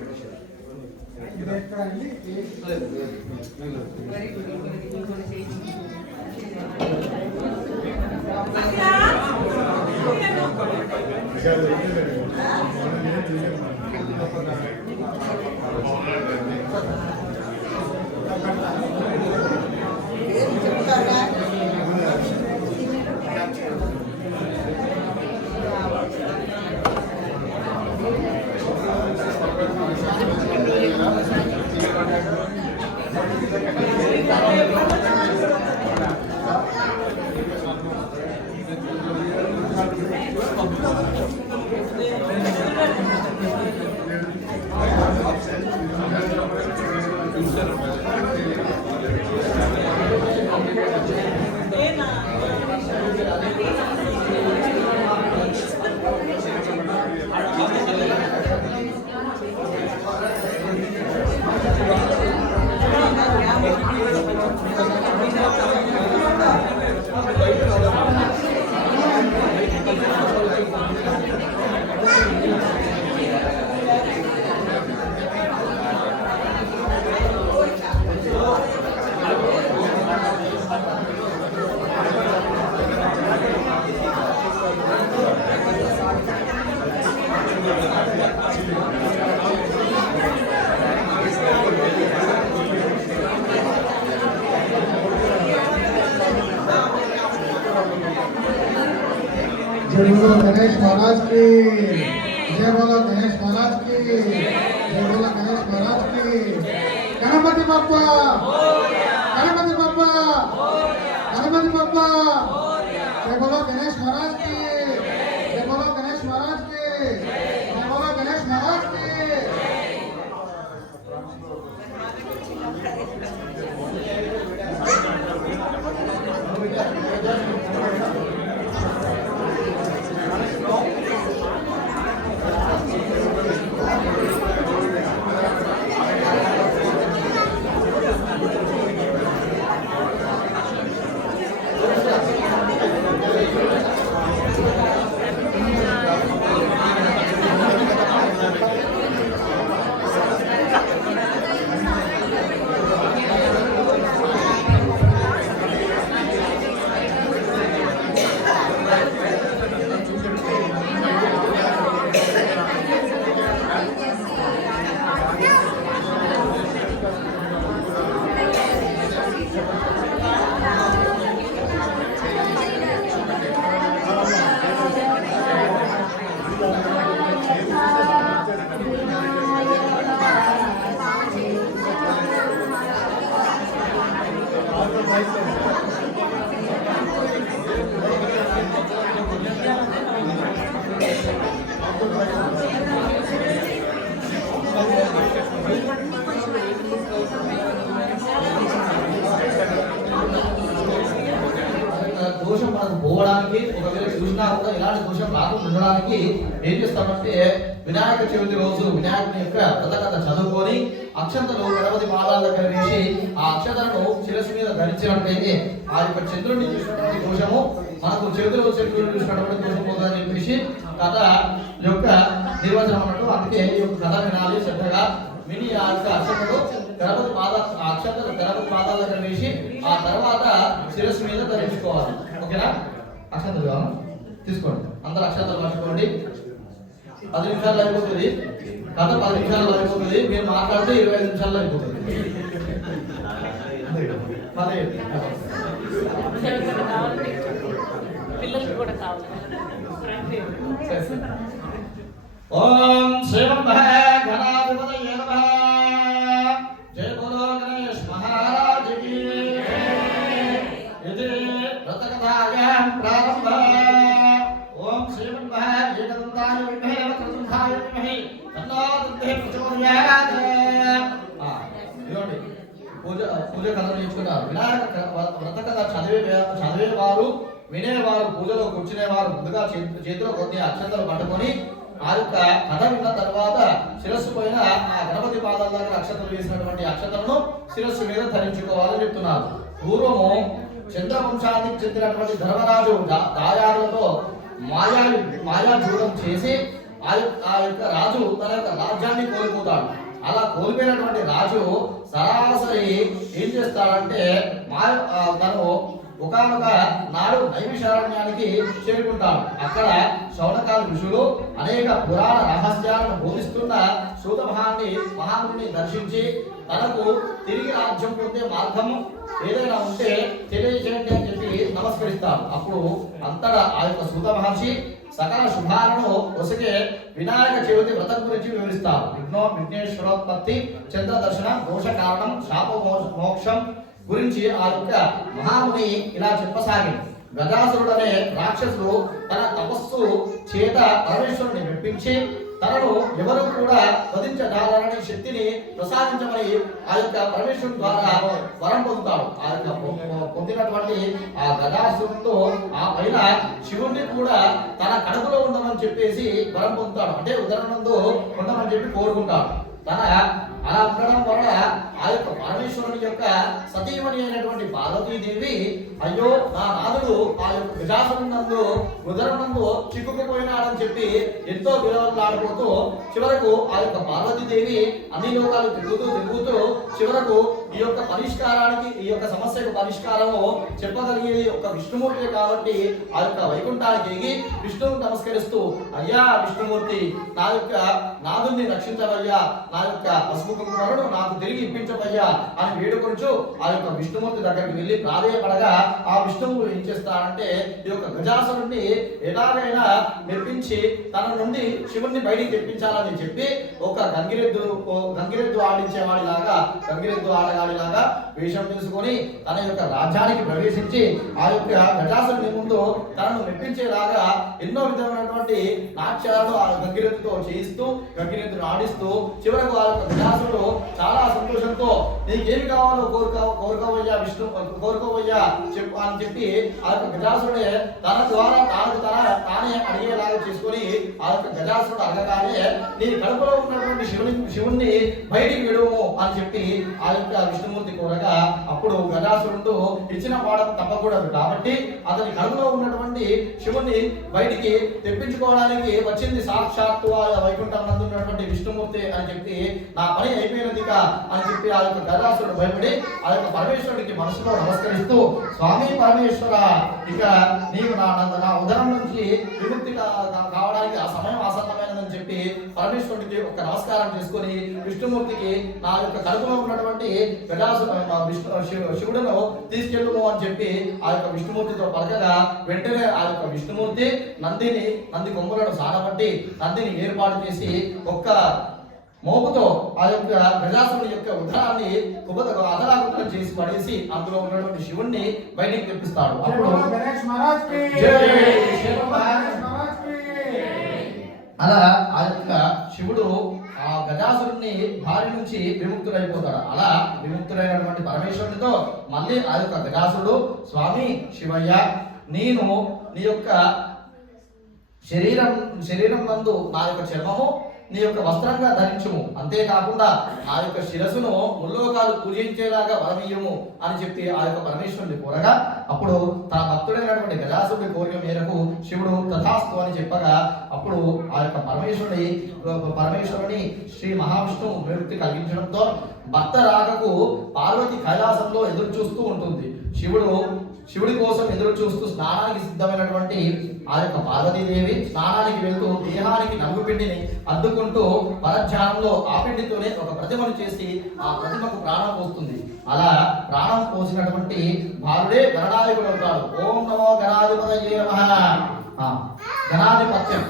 जय बोलो गणेश महाराज की, जय बोलो गणेश महाराज की, जय बोलो गणेश महाराज की। गणपति बप्पा, गणपति बप्पा, गणपति बप्पा। जय बोलो गणेश महाराज की, जय बोलो गणेश महाराज की, जय बोलो गणेश महाराज की। దోషం మనకు పోవడానికి, ఒకవేళ చూసినా కూడా ఇలాంటి దోషం రాకుండా ఉండడానికి ఏం చేస్తామంటే వినాయక చవితి రోజు వినాయకుని యొక్క వ్రతకథ చదువుకొని అక్షంతలు గణపతి పాదాల దగ్గర వేసి ఆ అక్షతలను శిరస్సు మీద ధరించినట్లయితే ఆ యొక్క చంద్రుడిని చూసినటువంటి దోషము మనకు చంద్రుడు చూసినటువంటి దోషం పోతుందని చెప్పేసి కథ యొక్క నిర్వచనం అన్నట్టు. అందుకే ఈ యొక్క కథ వినాలి శ్రద్ధగా విని ఆ యొక్క అక్షతలు గణపతి పాదాల దగ్గర వేసి ఆ తర్వాత శిరస్సు మీద ధరించుకోవాలి. ఓకేనా? అక్షతలు కావాలి తీసుకోండి, అందరు అక్షతలు పట్టుకోండి. 10 నిమిషాల్లో అయిపోతుంది కథ, 10 నిమిషాల్లో అయిపోతుంది. మీరు మాట్లాడితే 25 నిమిషాల్లో అయిపోతుంది. పిల్లలకు కూడా కావాలి. ఓం శ్రీమన్ గణాధిపతయే నమః. జయ బోలో గణేష్ మహారాజ్ కీ ఇది వ్రతకథాయాం ప్రారంభ. ఓం శ్రీమన్ ఏకదంతాయ విద్మహే వక్రతుండాయ ధీమహి తన్నో దుర్గే ప్రచోదయాత్. ఇదిగోండి పూజ కథ నేర్చుకున్నారు. వినాయక వ్రతకథ చదివేవారు వినేవారు పూజలో కూర్చునేవారు ముందుగా చేతిలో కొన్ని అక్షంతలు పట్టుకొని ఆ యొక్క కథ విన్న తర్వాత శిరస్సు పైన ఆ గణపతి పాదాల దగ్గర అక్షతలు వేసినటువంటి అక్షతలను శిరస్సు మీద ధరించుకోవాలని చెప్తున్నారు. పూర్వము చంద్రవంశానికి చెందినటువంటి ధర్మరాజు దాయాదులతో మాయాజూడం చేసి ఆ యొక్క రాజు తన యొక్క రాజ్యాన్ని కోల్పోతాడు. అలా కోల్పోయినటువంటి రాజు సరాసరి ఏం చేస్తాడంటే తను ఒకనొక నాడు నైమిషారణ్యానికి చేరుకుంటాడు. అక్కడ శౌనకాది ఋషులు అనేక పురాణ రహస్యాలను బోధిస్తున్న సూత మహాముని దర్శించి తనకు తిరిగి రాజ్యం పొందే మార్గము ఏదైనా ఉంటే తెలియజేయండి అని చెప్పి నమస్కరిస్తాడు. అప్పుడు అంతటా ఆ యొక్క సూత మహర్షి సకల శుభాలను ఒసగే వినాయక చవితి వ్రతం గురించి వివరిస్తారు. విఘ్నేశ్వరోత్పత్తి, చంద్ర దర్శనం, దోష కారణం, శాప మోక్షం గురించి ఆ యొక్క మహాముని ఇలా చెప్పసాగి, గజాసురుడనే రాక్షసుడు తన తపస్సు చేత పరమేశ్వరుని మెప్పించి తనను ఎవరు కూడా వధించగలరని శక్తిని ప్రసాదించమని ఆ యొక్క పరమేశ్వరుని ద్వారా వరం పొందుతాడు. ఆ యొక్క పొందినటువంటి ఆ గజాసురుడితో ఆ పైన శివుణ్ణి కూడా తన కడుపులో ఉండమని చెప్పేసి వరం పొందుతాడు. అంటే ఉదరణందు ఉండమని చెప్పి కోరుకుంటాడు. అలా ఉండడం వల్ల ఆ యొక్క పరమేశ్వరుని యొక్క సతీమణి అయినటువంటి పార్వతీదేవి అయ్యో నా నాదుడు ఆ యొక్క గజాసురునందు ఉదరణందు చిక్కుకుపోయినాడని చెప్పి ఎంతో విలువలాడిపోతూ చివరకు ఆ యొక్క పార్వతీదేవి అన్ని లోకాలు తిరుగుతూ చివరకు ఈ యొక్క పరిష్కారానికి ఈ యొక్క సమస్యకు పరిష్కారము చెప్పగలిగేది ఒక విష్ణుమూర్తి కాబట్టి ఆ యొక్క వైకుంఠానికి ఎగి విష్ణువుని నమస్కరిస్తూ అయ్యా విష్ణుమూర్తి నా యొక్క నాదుని రక్షించవయ్యా, నా యొక్క పసుపు కుంకుమలను నాకు తిరిగి ఇప్పించవయ్యా అని వేడుకొంచు ఆ యొక్క విష్ణుమూర్తి దగ్గరికి వెళ్ళి ప్రాధేయపడగా ఆ విష్ణువు ఏం చేస్తాడంటే ఈ యొక్క గజాసురుడిని ఎలాగైనా మెప్పించి తన నుండి శివుణ్ణి బయటికి తెప్పించాలని చెప్పి ఒక గంగిరెద్దు ఆడించేవాడిలాగా గంగిరెద్దు ఆడగాడిలాగా వేషం తీసుకొని తన యొక్క రాజ్యానికి ప్రవేశించి ఆ యొక్క గజాసురుని ముందు తనను మెప్పించేలాగా ఎన్నో విధమైనటువంటి నాట్యాలను ఆ గంగిరెద్దుతో చేయిస్తూ గంగిరెద్దును ఆడిస్తూ చివరకు ఆ యొక్క గజాసురుడు చాలా సంతోషంతో నీకేమి కావాలో కోరుకోవయ్యా విష్ణు కోరుకోవయ్యా చెప్పు అని చెప్పి ఆ యొక్క గజాసురుడే తన ద్వారా తానే అడిగేలాగా చేసుకొని ఆ యొక్క గజాసురుడు అడగగానే నీ కడుపులో ఉన్నటువంటి శివుణ్ణి బయటికి విడుము అని చెప్పి ఆ యొక్క విష్ణుమూర్తి కోరగా అప్పుడు గజాసురుడు ఇచ్చిన పాఠం తప్పకూడదు కాబట్టి అతని కడుపులో ఉన్నటువంటి శివుణ్ణి బయటికి తెప్పించుకోవడానికి వచ్చింది సాక్షాత్తు ఆ వైకుంఠం నందు ఉన్నటువంటి విష్ణుమూర్తి అని చెప్పి నా పని అయిపోయినదిగా అని చెప్పి ఆ యొక్క గజాసురుడు భయపడి ఆ యొక్క పరమేశ్వరుడికి మనసులో నమస్కరిస్తూ స్వామి పరమేశ్వర ఇక నీవు నా ఉదరం నుంచి విముక్తి కావడానికి ఆ సమయం ఆసన్నమైనదని చెప్పి పరమేశ్వరుడికి ఒక నమస్కారం చేసుకొని విష్ణుమూర్తికి నా యొక్క కడుపులో ఉన్నటువంటి శివుడును తీసుకెళ్ళము అని చెప్పి ఆ యొక్క విష్ణుమూర్తితో పలకగా వెంటనే ఆ యొక్క విష్ణుమూర్తి నంది కొమ్ములను సానబట్టి నందిని ఏర్పాటు చేసి ఒక్క మోపుతో ఆ యొక్క గజాసురుడి యొక్క ఉదరాన్ని అదలాకుతలం చేసి పడేసి అందులో ఉన్నటువంటి శివుణ్ణి బయటికి తెప్పిస్తాడు. అప్పుడు అలా ఆ యొక్క శివుడు ఆ గజాసురుడిని భార్య నుంచి విముక్తుడైపోతాడు. అలా విముక్తుడైనటువంటి పరమేశ్వరునితో మళ్ళీ ఆ యొక్క గజాసురుడు స్వామి శివయ్య నేను నీ యొక్క శరీరం నందు నా యొక్క చర్మము నీ యొక్క వస్త్రంగా ధరించుము, అంతేకాకుండా ఆ యొక్క శిరస్సును ముల్లోకాలు పూజించేలాగా వరమీయము అని చెప్పి ఆ యొక్క పరమేశ్వరుని కోరగా, అప్పుడు తన భక్తుడైనటువంటి గజాసురుడి కోరిక మేరకు శివుడు తథాస్తు అని చెప్పగా, అప్పుడు ఆ యొక్క పరమేశ్వరుని శ్రీ మహావిష్ణువు విముక్తి కలిగించడంతో భర్త రాకకు పార్వతి కైలాసంలో ఎదురు చూస్తూ ఉంటుంది. శివుడి కోసం ఎదురు చూస్తూ స్నానానికి సిద్ధమైనటువంటి ఆ యొక్క పార్వతీదేవి స్నానానికి వెళ్తూ దేహానికి నలుగు పిండిని అద్దుకుంటూ పరధ్యానంలో ఆ పిండితోనే ఒక ప్రతిమను చేసి ఆ ప్రతిమకు ప్రాణం పోస్తుంది. అలా ప్రాణం పోసినటువంటి బాలుడే గణనాయకుడు అవుతాడు. ఓం నమో గణాధిపతయే నమః. గణాధిపత్యం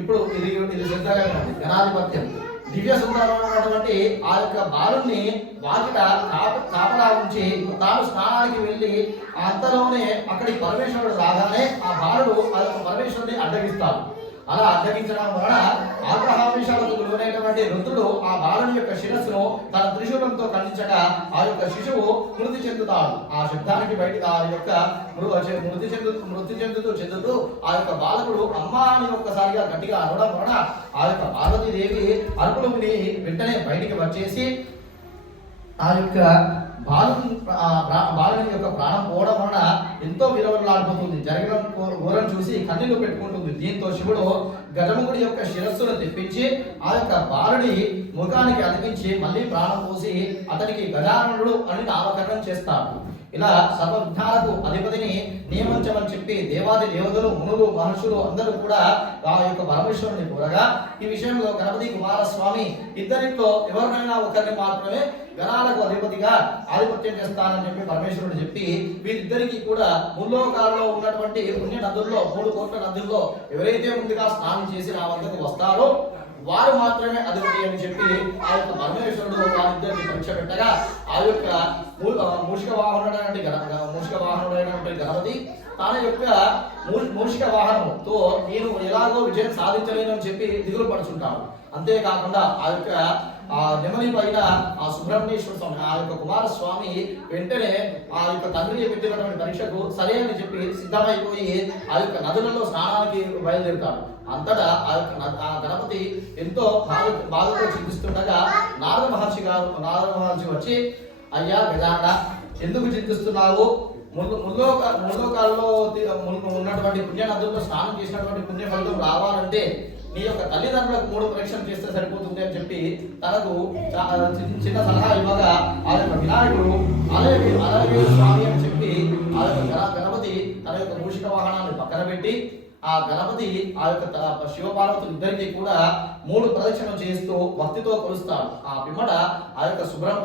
ఇప్పుడు ఇది శ్రద్ధగా గణాధిపత్యం దివ్య సుందరమైనటువంటి ఆ యొక్క బాలుని వాకిట కాపలా ఉంచి తాను స్నానానికి వెళ్ళి అంతలోనే అక్కడి పరమేశ్వరుడు రాగానే ఆ బాలుడు ఆ యొక్క పరమేశ్వరుని అడ్డగిస్తాడు. అలా అడ్డగించడం వలన ఆగ్రహావేశాలకు గురైనటువంటి రుద్రుడు ఆ బాలుని యొక్క శిరస్సును తన త్రిశూలంతో ఖండించగా ఆ యొక్క శిశువు మృతి చెందుతాడు. ఆ శబ్దానికి బయట ఆ యొక్క మృతి చెందుతూ ఆ యొక్క బాలకుడు అమ్మా అని ఒక్కసారిగా గట్టిగా అనడం వలన ఆ యొక్క పార్వతీదేవి అరుపులు విని వెంటనే బయటికి వచ్చేసి ఆ యొక్క బాలుని యొక్క ప్రాణం పోవడం వలన ఎంతో విలువలాడిపోతుంది. జరిగిన ఘోరం చూసి కన్నీళ్లు పెట్టుకుంటుంది. దీంతో శివుడు గజముఖుడి యొక్క శిరస్సును తెప్పించి ఆ యొక్క బాలుడి ముఖానికి అతికించి మళ్ళీ ప్రాణం పోసి అతనికి గజాననుడు అని నామకరణం చేస్తాడు. ఇలా సర్వవిఘ్నాలకు అధిపతిని నియమించమని చెప్పి దేవాది దేవతలు మునులు మహర్షులు అందరూ కూడా ఆ యొక్క పరమేశ్వరుని కోరగా, ఈ విషయంలో గణపతి కుమారస్వామి ఇద్దరిలో ఎవరినైనా ఒకరిని మాత్రమే గణాలకు అధిపతిగా ఆధిపత్యం చేస్తానని చెప్పి పరమేశ్వరుడు చెప్పి, వీరిద్దరికీ కూడా ముల్లోకాలలో ఉన్నటువంటి పుణ్య నదుల్లో 3 కోట్ల నదుల్లో ఎవరైతే ముందుగా స్నానం చేసి నా వద్దకు వస్తారో వారు మాత్రమే అధిపతి అని చెప్పి ఆ యొక్క పరమేశ్వరుడు వారిద్దరిని పరీక్ష పెట్టగా, ఆ యొక్క మూషిక వాహనుడైనటువంటి గణపతి తన యొక్క మూషిక వాహనంతో నేను ఎలాగో విజయం సాధించలేనని చెప్పి దిగులు పడుచుంటాడు. అంతేకాకుండా ఆ యొక్క నెమలి పైన ఆ సుబ్రహ్మణ్యేశ్వర స్వామి ఆ యొక్క కుమారస్వామి వెంటనే ఆ యొక్క తండ్రి పెట్టినటువంటి పరీక్షకు సరే అని చెప్పి సిద్ధమైపోయి ఆ యొక్క నదులలో స్నానానికి బయలుదేరుతాడు. అంతటా ఆ యొక్క గణపతి ఎంతో బాధతో చింతిస్తుండగా నారద మహర్షి వచ్చి, అయ్యా గజాన ఎందుకు చింతిస్తున్నావు? ముల్లోకాల్లో ఉన్నటువంటి పుణ్య నదుల్లో స్నానం చేసినటువంటి పుణ్య ఫలితం రావాలంటే నీ యొక్క తల్లిదండ్రులకు 3 పరీక్షలు చేస్తే సరిపోతుంది అని చెప్పి తనకు చిన్న సలహా ఇవ్వగా, ఆ యొక్క వినాయకుడు అలాగే స్వామి అని చెప్పి ఆ యొక్క గణపతి తన యొక్క మూషిక వాహనాన్ని పక్కన పెట్టి ఆ గణపతి ఆ యొక్క శివపార్వతులు ఇద్దరికి కూడా 3 ప్రదక్షిణలు చేస్తూ భక్తితో కొలుస్తాడు. ఆ పిమ్మట ఆ యొక్క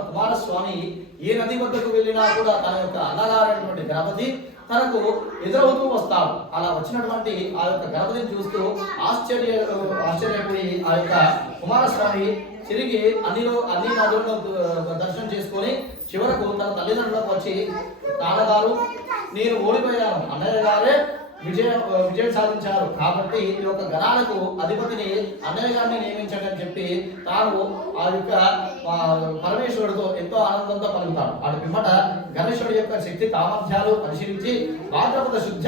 కుమారస్వామి ఏ నది వద్దకు వెళ్ళినా కూడా తన యొక్క అన్నగారైనటువంటి గణపతి తనకు ఎదురవుతూ వస్తాడు. అలా వచ్చినటువంటి ఆ యొక్క గణపతిని చూస్తూ ఆశ్చర్యపోయి ఆ యొక్క కుమారస్వామి తిరిగి అన్ని నదులను దర్శనం చేసుకొని చివరకు తన తల్లిదండ్రులకు వచ్చి, నాన్నగారు నేను ఓడిపోయాను, అన్నయ్య గారే విజయం సాధించారు కాబట్టి ఈ యొక్క గణాలకు అధిపతిని అన్నయ్య గారిని నియమించండి అని చెప్పి తాను ఆ యొక్క పరమేశ్వరుడితో ఎంతో ఆనందంతో పలుకుతాడు. వాడి పిమ్మట గణేశుడి యొక్క శక్తి సామర్థ్యాలు పరిశీలించి భాద్రపద శుద్ధ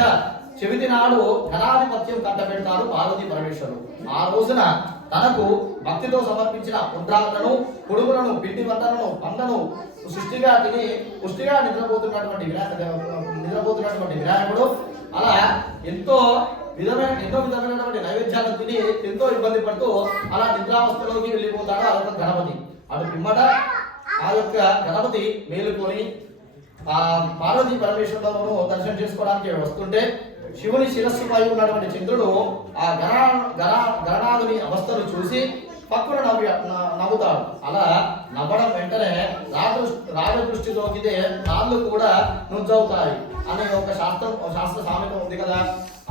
చెవితి నాడు గణాధిపత్యం కట్టబెడతారు పార్వతీ పరమేశ్వరుడు. ఆ రోజున తనకు భక్తితో సమర్పించిన పుండ్రాలను, కొడుకులను, పిండి వంటలను, పండ్లను సృష్టిగా తిని పుష్టిగా నిద్రపోతున్నటువంటి వినాయకుడు అలా ఎన్నో విధమైనటువంటి నైవేద్యాలను తిని ఎంతో ఇబ్బంది పడుతూ అలా నిద్రావస్థలోకి వెళ్ళిపోతాడు ఆ యొక్క గణపతి. అటు పిమ్మట ఆ యొక్క గణపతి మేలుకొని ఆ పార్వతీ పరమేశ్వరులను దర్శనం చేసుకోవడానికి వస్తుంటే శివుని శిరస్సుపై ఉన్నటువంటి చంద్రుడు ఆ గణనాథుని అవస్థను చూసి పక్కన నవ్వుతాడు. అలా నవ్వడం వెంటనే రాజదృష్టి సోకితే కాళ్ళు కూడా నుజ్జవుతాయి అనే ఒక శాస్త్ర సామెత ఉంది కదా.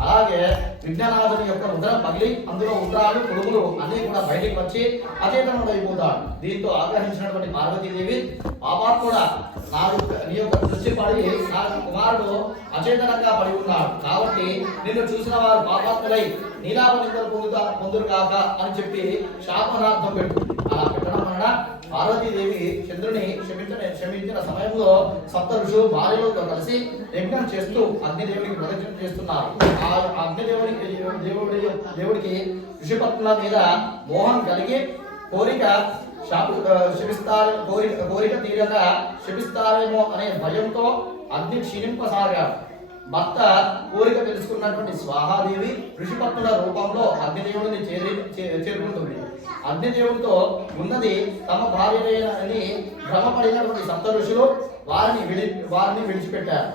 అలాగే విజ్ఞానాథుని యొక్క ఉదరం పగిలి అందులో ఉత్తరాలు కొడుకులు అన్ని కూడా బయటికి వచ్చి అచేతనుడైపోతాడు. దీంతో ఆగ్రహించినటువంటి పార్వతీదేవి, పాపాత్ముడా, నీ యొక్క దృష్టి పడి నా కుమారుడు అచేతనంగా పడి ఉన్నాడు కాబట్టి నిన్ను చూసిన వారు పాపాత్ములై నీలాభ నిందలు పొందురు కాక అని చెప్పి శాపనార్థం పెట్టు. అలా పెట్టడం వలన వలన పార్వతీదేవి చంద్రుని క్షమించిన సమయంలో సప్త ఋషులు భార్యలతో కలిసి యజ్ఞం చేస్తూ అగ్నిదేవునికి ప్రదక్షిణ చేస్తున్నారు. ఆ దేవుడికి ఋషిపత్నుల మీద మోహం కలిగి కోరిక తీరక శపిస్తారేమో అనే భయంతో అగ్ని క్షీణింపసాగారు. భర్త కోరిక తెలుసుకున్నటువంటి స్వాహాదేవి ఋషిపత్నుల రూపంలో అగ్నిదేవుడిని చేరుకుంటుంది. అగ్నిదేవుడితో ఉన్నది తమ భార్యని భ్రమపడినటువంటి సప్త ఋషులు వారిని విడిచిపెట్టారు.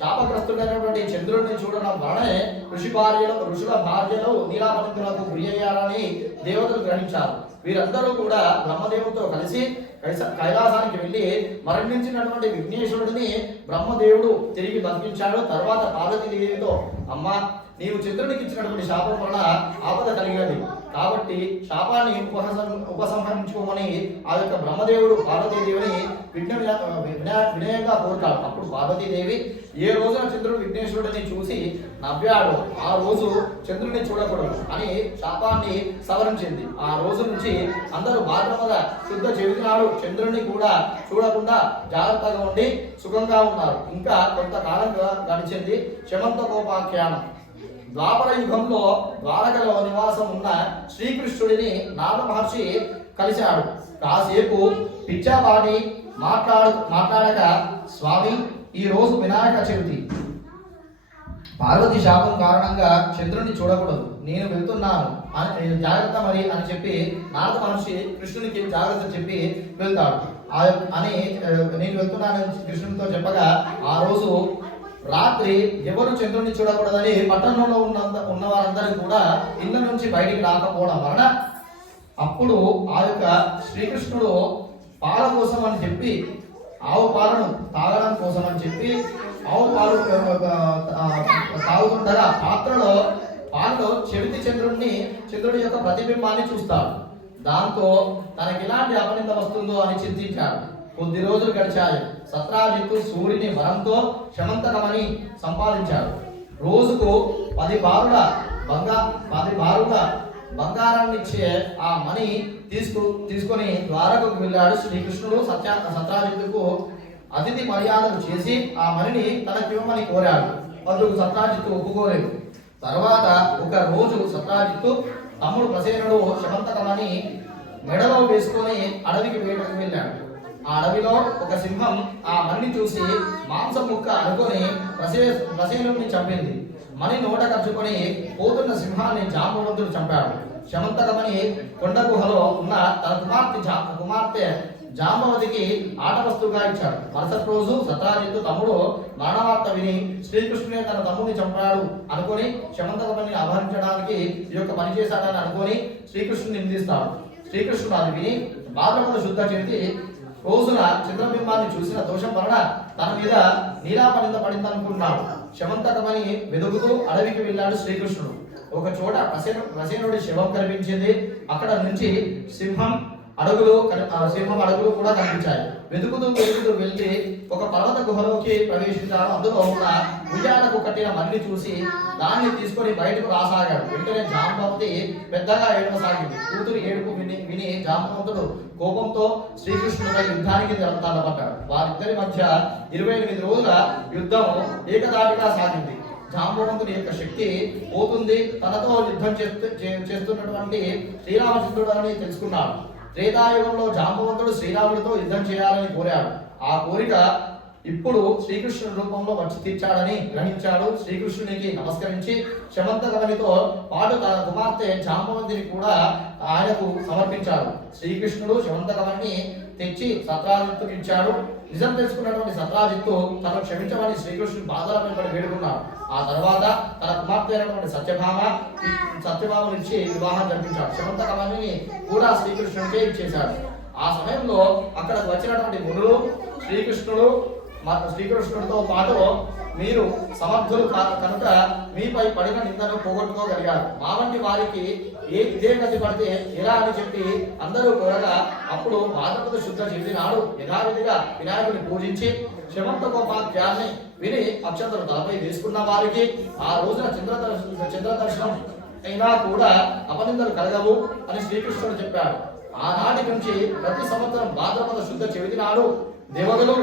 శాపగ్రస్తుడైనటువంటి చంద్రుడిని చూడడం వలనే ఋషుల భార్యలు నీలాపనితులకు గురి అయ్యారని దేవతలు గ్రహించారు. వీరందరూ కూడా బ్రహ్మదేవుడితో కలిసి కైలాసానికి వెళ్ళి మరణించినటువంటి విఘ్నేశ్వరుడిని బ్రహ్మదేవుడు తిరిగి బతికించాడు. తర్వాత పార్వతీదేవితో, అమ్మ, నీవు చంద్రుడికి ఇచ్చినటువంటి శాపం వలన ఆపద కలిగినది కాబట్టి శాపాన్ని ఉపసంహరించుకోమని ఆ యొక్క బ్రహ్మదేవుడు పార్వతీదేవిని వినయంగా కోరుతాడు. అప్పుడు పార్వతీదేవి ఏ రోజున చంద్రుడు విఘ్నేశ్వరుడిని చూసి నవ్వాడో ఆ రోజు చంద్రుడిని చూడకూడదు అని శాపాన్ని సవరించింది. ఆ రోజు నుంచి అందరూ భాద్రపద శుద్ధ చవితి నాడు చంద్రుడిని కూడా చూడకుండా జాగ్రత్తగా ఉండి సుఖంగా ఉన్నారు. ఇంకా కొంతకాలం గడిచింది. శమంతకోపాఖ్యానం. ద్వాపర యుగంలో ద్వారకలో నివాసం ఉన్న శ్రీకృష్ణుడిని నారద మహర్షి కలిశాడు. కాసేపు పిచ్చాపాటి మాట్లాడక, స్వామి, ఈ రోజు వినాయక చవితి, పార్వతి శాపం కారణంగా చంద్రుడిని చూడకూడదు, నేను వెళ్తున్నాను జాగ్రత్త మరి అని చెప్పి నారద మహర్షి కృష్ణునికి జాగ్రత్త చెప్పి వెళ్తాడు. అని నేను వెళ్తున్నానని కృష్ణునితో చెప్పగా ఆ రోజు రాత్రి ఎవరు చంద్రుడిని చూడకూడదని పట్టణంలో ఉన్న వారందరూ కూడా ఇళ్ళ నుంచి బయటికి రాకపోవడం వలన అప్పుడు ఆ యొక్క శ్రీకృష్ణుడు పాల కోసం అని చెప్పి, ఆవు పాలను తాగడం కోసం అని చెప్పి ఆవు పాలు తాగుతుండగా పాలలో చంద్రుడి యొక్క ప్రతిబింబాన్ని చూస్తాడు. దాంతో తనకి ఎలాంటి అపనింద వస్తుందో అని చింతించాడు. కొద్ది రోజులు గడిచాయి. సత్రాజిత్తు సూర్యుని వరంతో శమంతకమని సంపాదించాడు. రోజుకు 10 బారుల బంగారాన్నిచ్చే ఆ మణి తీసుకొని ద్వారకకు వెళ్ళాడు శ్రీకృష్ణుడు. సత్రాజిత్తుకు అతిథి మర్యాదలు చేసి ఆ మణిని తనకివ్వమని కోరాడు. అందుకు సత్రాజిత్తు ఒప్పుకోలేదు. తర్వాత ఒక రోజు సత్రాజిత్తు తమ్ముడు ప్రసేనుడు శమంతకమని మెడలో వేసుకొని అడవికి వేటకు వెళ్ళాడు. ఆ అడవిలో ఒక సింహం ఆ మణిని చూసి మాంసం ముక్క అనుకొని ప్రసేనుడిని చంపింది. మణి నోట కరుచుకొని పోతున్న సింహాన్ని జాంబవంతుడు చంపాడు. శమంతకమని కొండ గుహలో ఉన్న తన కుమార్తె జాంబవతికి ఆట వస్తువుగా ఇచ్చాడు. మరుసటి రోజు సత్రాజిత్తు తమ్ముడు మరణవార్త విని శ్రీకృష్ణుడే తన తమ్ముడిని చంపాడు అనుకొని శమంతకమని అపహరించడానికి ఈ యొక్క పని చేశాడని అనుకొని శ్రీకృష్ణుని నిందిస్తాడు. శ్రీకృష్ణుడు అది విని భాద్రపద శుద్ధ చవితి రోజున చంద్రబింబాన్ని చూసిన దోషం వలన తన మీద నీలాపనింద పడిందనుకున్నాడు. శమంతకమని వెదుగుతూ అడవికి వెళ్ళాడు శ్రీకృష్ణుడు. ఒక చోట ప్రసేనుడి శవం కనిపించింది. అక్కడ నుంచి సింహం అడుగులు కూడా కనిపించాయి. వెతుకుతూ వెళ్ళి ఒక పర్వత గుహలోకి ప్రవేశించాడు. అందులో ఉన్న ఉయ్యాలకు కట్టిన మణిని చూసి దాన్ని తీసుకొని బయటకు రాసాగాడు. వెంటనే జాంబవతి పెద్దగా ఏడవసాగింది. కూతురు ఏడుపు విని జాంబవంతుడు కోపంతో శ్రీకృష్ణుడిపై యుద్ధానికి తలపడ్డాడు. వారిద్దరి మధ్య 28 రోజుల యుద్ధం ఏకదాటిగా సాగింది. జాంబవంతుని యొక్క శక్తి పోతుంది. తనతో యుద్ధం చేస్తున్నటువంటి శ్రీరామచంద్రుడు అని తెలుసుకున్నాడు. త్రేతాయుగంలో జాంబవంతుడు శ్రీరాముడితో యుద్ధం చేయాలని కోరాడు. ఆ కోరిక ఇప్పుడు శ్రీకృష్ణుడి రూపంలో వచ్చి తీర్చాడని గ్రహించాడు. శ్రీకృష్ణునికి నమస్కరించి శమంతకమనితో పాటు తన కుమార్తె జాంబవంతిని కూడా ఆయనకు సమర్పించాడు. శ్రీకృష్ణుడు శమంతకమని తెచ్చి సత్రాజిత్తుకు ఇచ్చాడు. నిజం తెలుసుకున్నటువంటి సత్రాజిత్తు తను క్షమించమని శ్రీకృష్ణుడు బాధలపై పడి వేడుకున్నాడు. ఆ తర్వాత తన కుమార్తె అయినటువంటి సత్యభామను ఇచ్చి వివాహం జరిపించాడు. శమంతకమని కూడా శ్రీకృష్ణుడికే ఇచ్చేశాడు. ఆ సమయంలో అక్కడికి వచ్చినటువంటి మునులు శ్రీకృష్ణుడితో పాటు మీరు సమర్థులు కనుక మీపై పడిన నిందను పోగొట్టుకోగలిగారు. మా వంటి వారికి ఇదే గతి పడితే ఎలా అని చెప్పి అందరూ కోరగా అప్పుడు భాద్రపద శుద్ధ చవితి నాడు యథావిధిగా వినాయకుడిని పూజించి శమంతకోపాఖ్యాన్ని విని అక్షంతలు తలపై వేసుకున్న వారికి ఆ రోజున చంద్ర దర్శనం అయినా కూడా అపనిందలు కలగవు అని శ్రీకృష్ణుడు చెప్పాడు. ఆనాటి నుంచి ప్రతి సంవత్సరం భాద్రపద శుద్ధ చవితి నాడు దేవతలు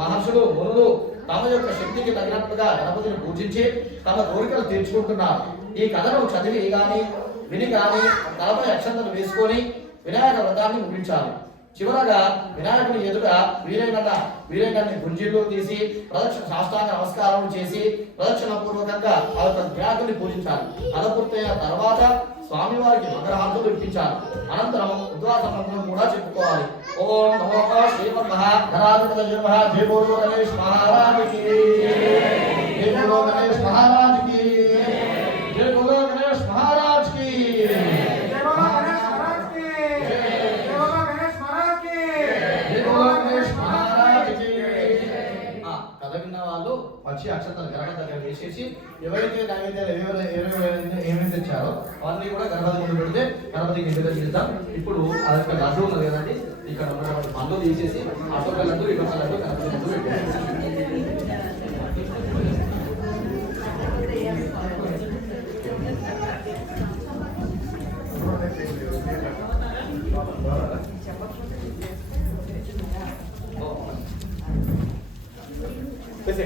మహర్షులు మునులు తమ యొక్క శక్తికి తగినట్లుగా గణపతిని పూజించి తమ కోరికలు తీర్చుకుంటున్నారు. ఈ కథను చదివి గాని విని గాని తలపై అక్షంతలు వేసుకొని వినాయక వ్రతాన్ని ముగించాలి. చివరగా వినాయకుని ఎదుట వీలైనన్ని గుంజీలు తీసి ప్రదక్షిణ సాష్టాంగ నమస్కారం చేసి ప్రదక్షిణ పూర్వకంగా ఆ యొక్క వినాయకుడిని పూజించాలి. కథ పూర్తయిన తర్వాత స్వామివారికి మంగళహారతులు ఇప్పించాలి. అనంతరం ఉద్వాస మంత్రం కూడా చెప్పుకోవాలి. ఓం నమో శ్రీమన్మహాగణాధిపతయే నమః. జై బోలో గణేష్ మహారాజ్ కి జై బోలో గణేష్ మహారాజ్ కి జై బోలో గణేష్ మహారాజ్ కి జై బోలో గణేష్ మహారాజ్ కి జై బోలో గణేష్ మహారాజ్ కి జై బోలో గణేష్ మహారాజ్ కి. కథ విన్న వాళ్ళు వచ్చి అక్షంతలు గణపతి దగ్గర వేసేసి ఎవరైతే నైవేద్యాలు ఏమేమి తెచ్చారో అవన్నీ కూడా గణపతి ముందు పెడితే గణపతికి ఇంటి దగ్గర ఇద్దాం. ఇప్పుడు ఆ యొక్క లడ్డు ఉన్నది కదండి, ఇక్కడ ఉన్నటువంటి పండ్లు తీసేసి అటొక లడ్డు ఇటొక లడ్డు గణపతి ముందు పెట్టేసి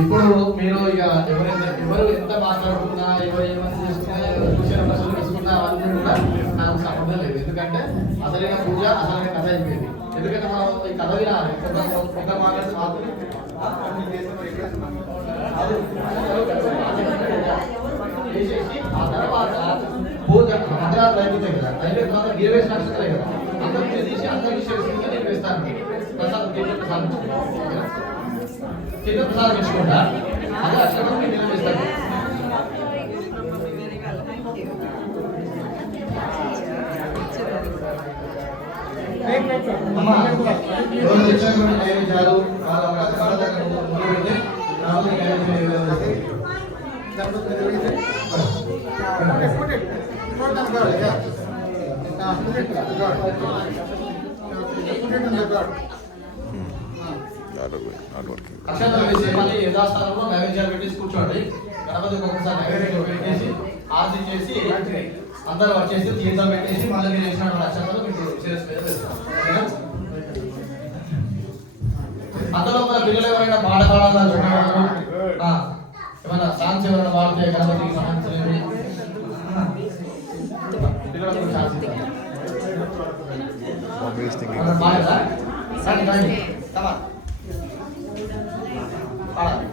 ఇప్పుడు మీరు ఇక ఎవరు ఎంత మాట్లాడుకున్నా ఎవరు ఏమని చేసుకున్నా చూసిన ప్రశ్నలు తీసుకున్నా అవన్నీ కూడా నాకు సంబంధం లేదు. ఎందుకంటే అసలైన పూజ అసలైన కథ అయిపోయింది. ఎందుకంటే మనం ఈ కథ వినాలి. కొంత మాట్లాడితే చేసేసి ఆ తర్వాత పూజ మధ్యరాత్రి అయిపోతాయి కదా, అయిపోయిన తర్వాత గిరివేసి నక్షత్రాలే కదా, అందరికీ తీసి అందరికీ చేసుకుంటే నేను వేస్తాను. ప్రసాదం ప్రసాదం కింద ప్రసాదం ఇచ్చుకుంటా అదే అక్షరం నేను నిలవేస్తాను. నైవేద్యాలు వాళ్ళ దగ్గర ముందు పెడితే అక్షంతలు వేసి మళ్ళీ యథాస్థానంలో నైవేద్యాలు పెట్టేసి కూర్చోండి. గణపతికి ఒకసారి నైవేద్యం పెట్టేసి ఆరతి చేసి అందరూ వచ్చేసి తీర్థం పెట్టేసి మళ్ళీ మీరు వేసినటువంటి అక్షంతలు మీకు శిరస్సు మీద వేస్తారు. అందులో మన పిల్లలు ఎవరైనా పాట పాడాలని చూడవచ్చు, ఏమైనా సాంగ్స్ ఎవరైనా పాడితే గణపతికి సంబంధించినవి పిల్లలకు ఛాన్స్ పాడదా పాడాలి.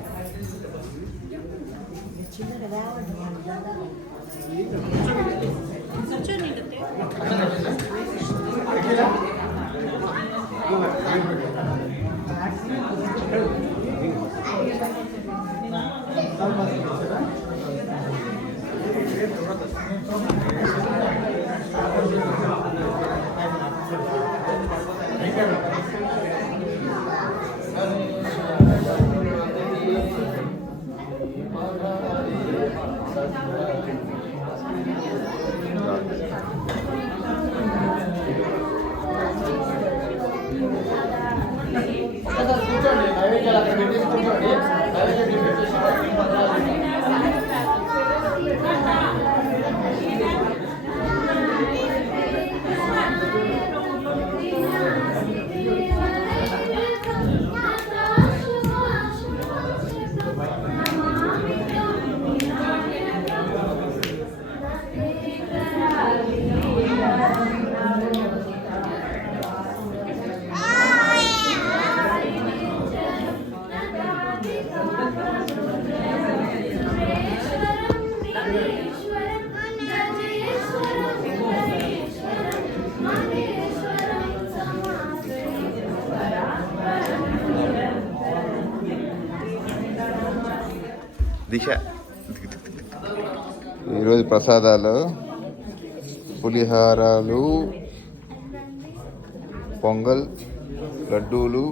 కూర్చోండి, నైవేద్యాలు అక్కడ పెట్టేసి కూర్చోండి. నైవేద్యం పెట్టేసి దిశ. ఈరోజు ప్రసాదాలు పులిహారాలు, పొంగల్, లడ్డూలు,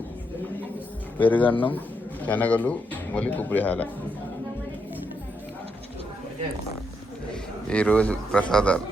పెరుగన్నం, శనగలు, మొలిపు పులిహార. ఈరోజు ప్రసాదాలు.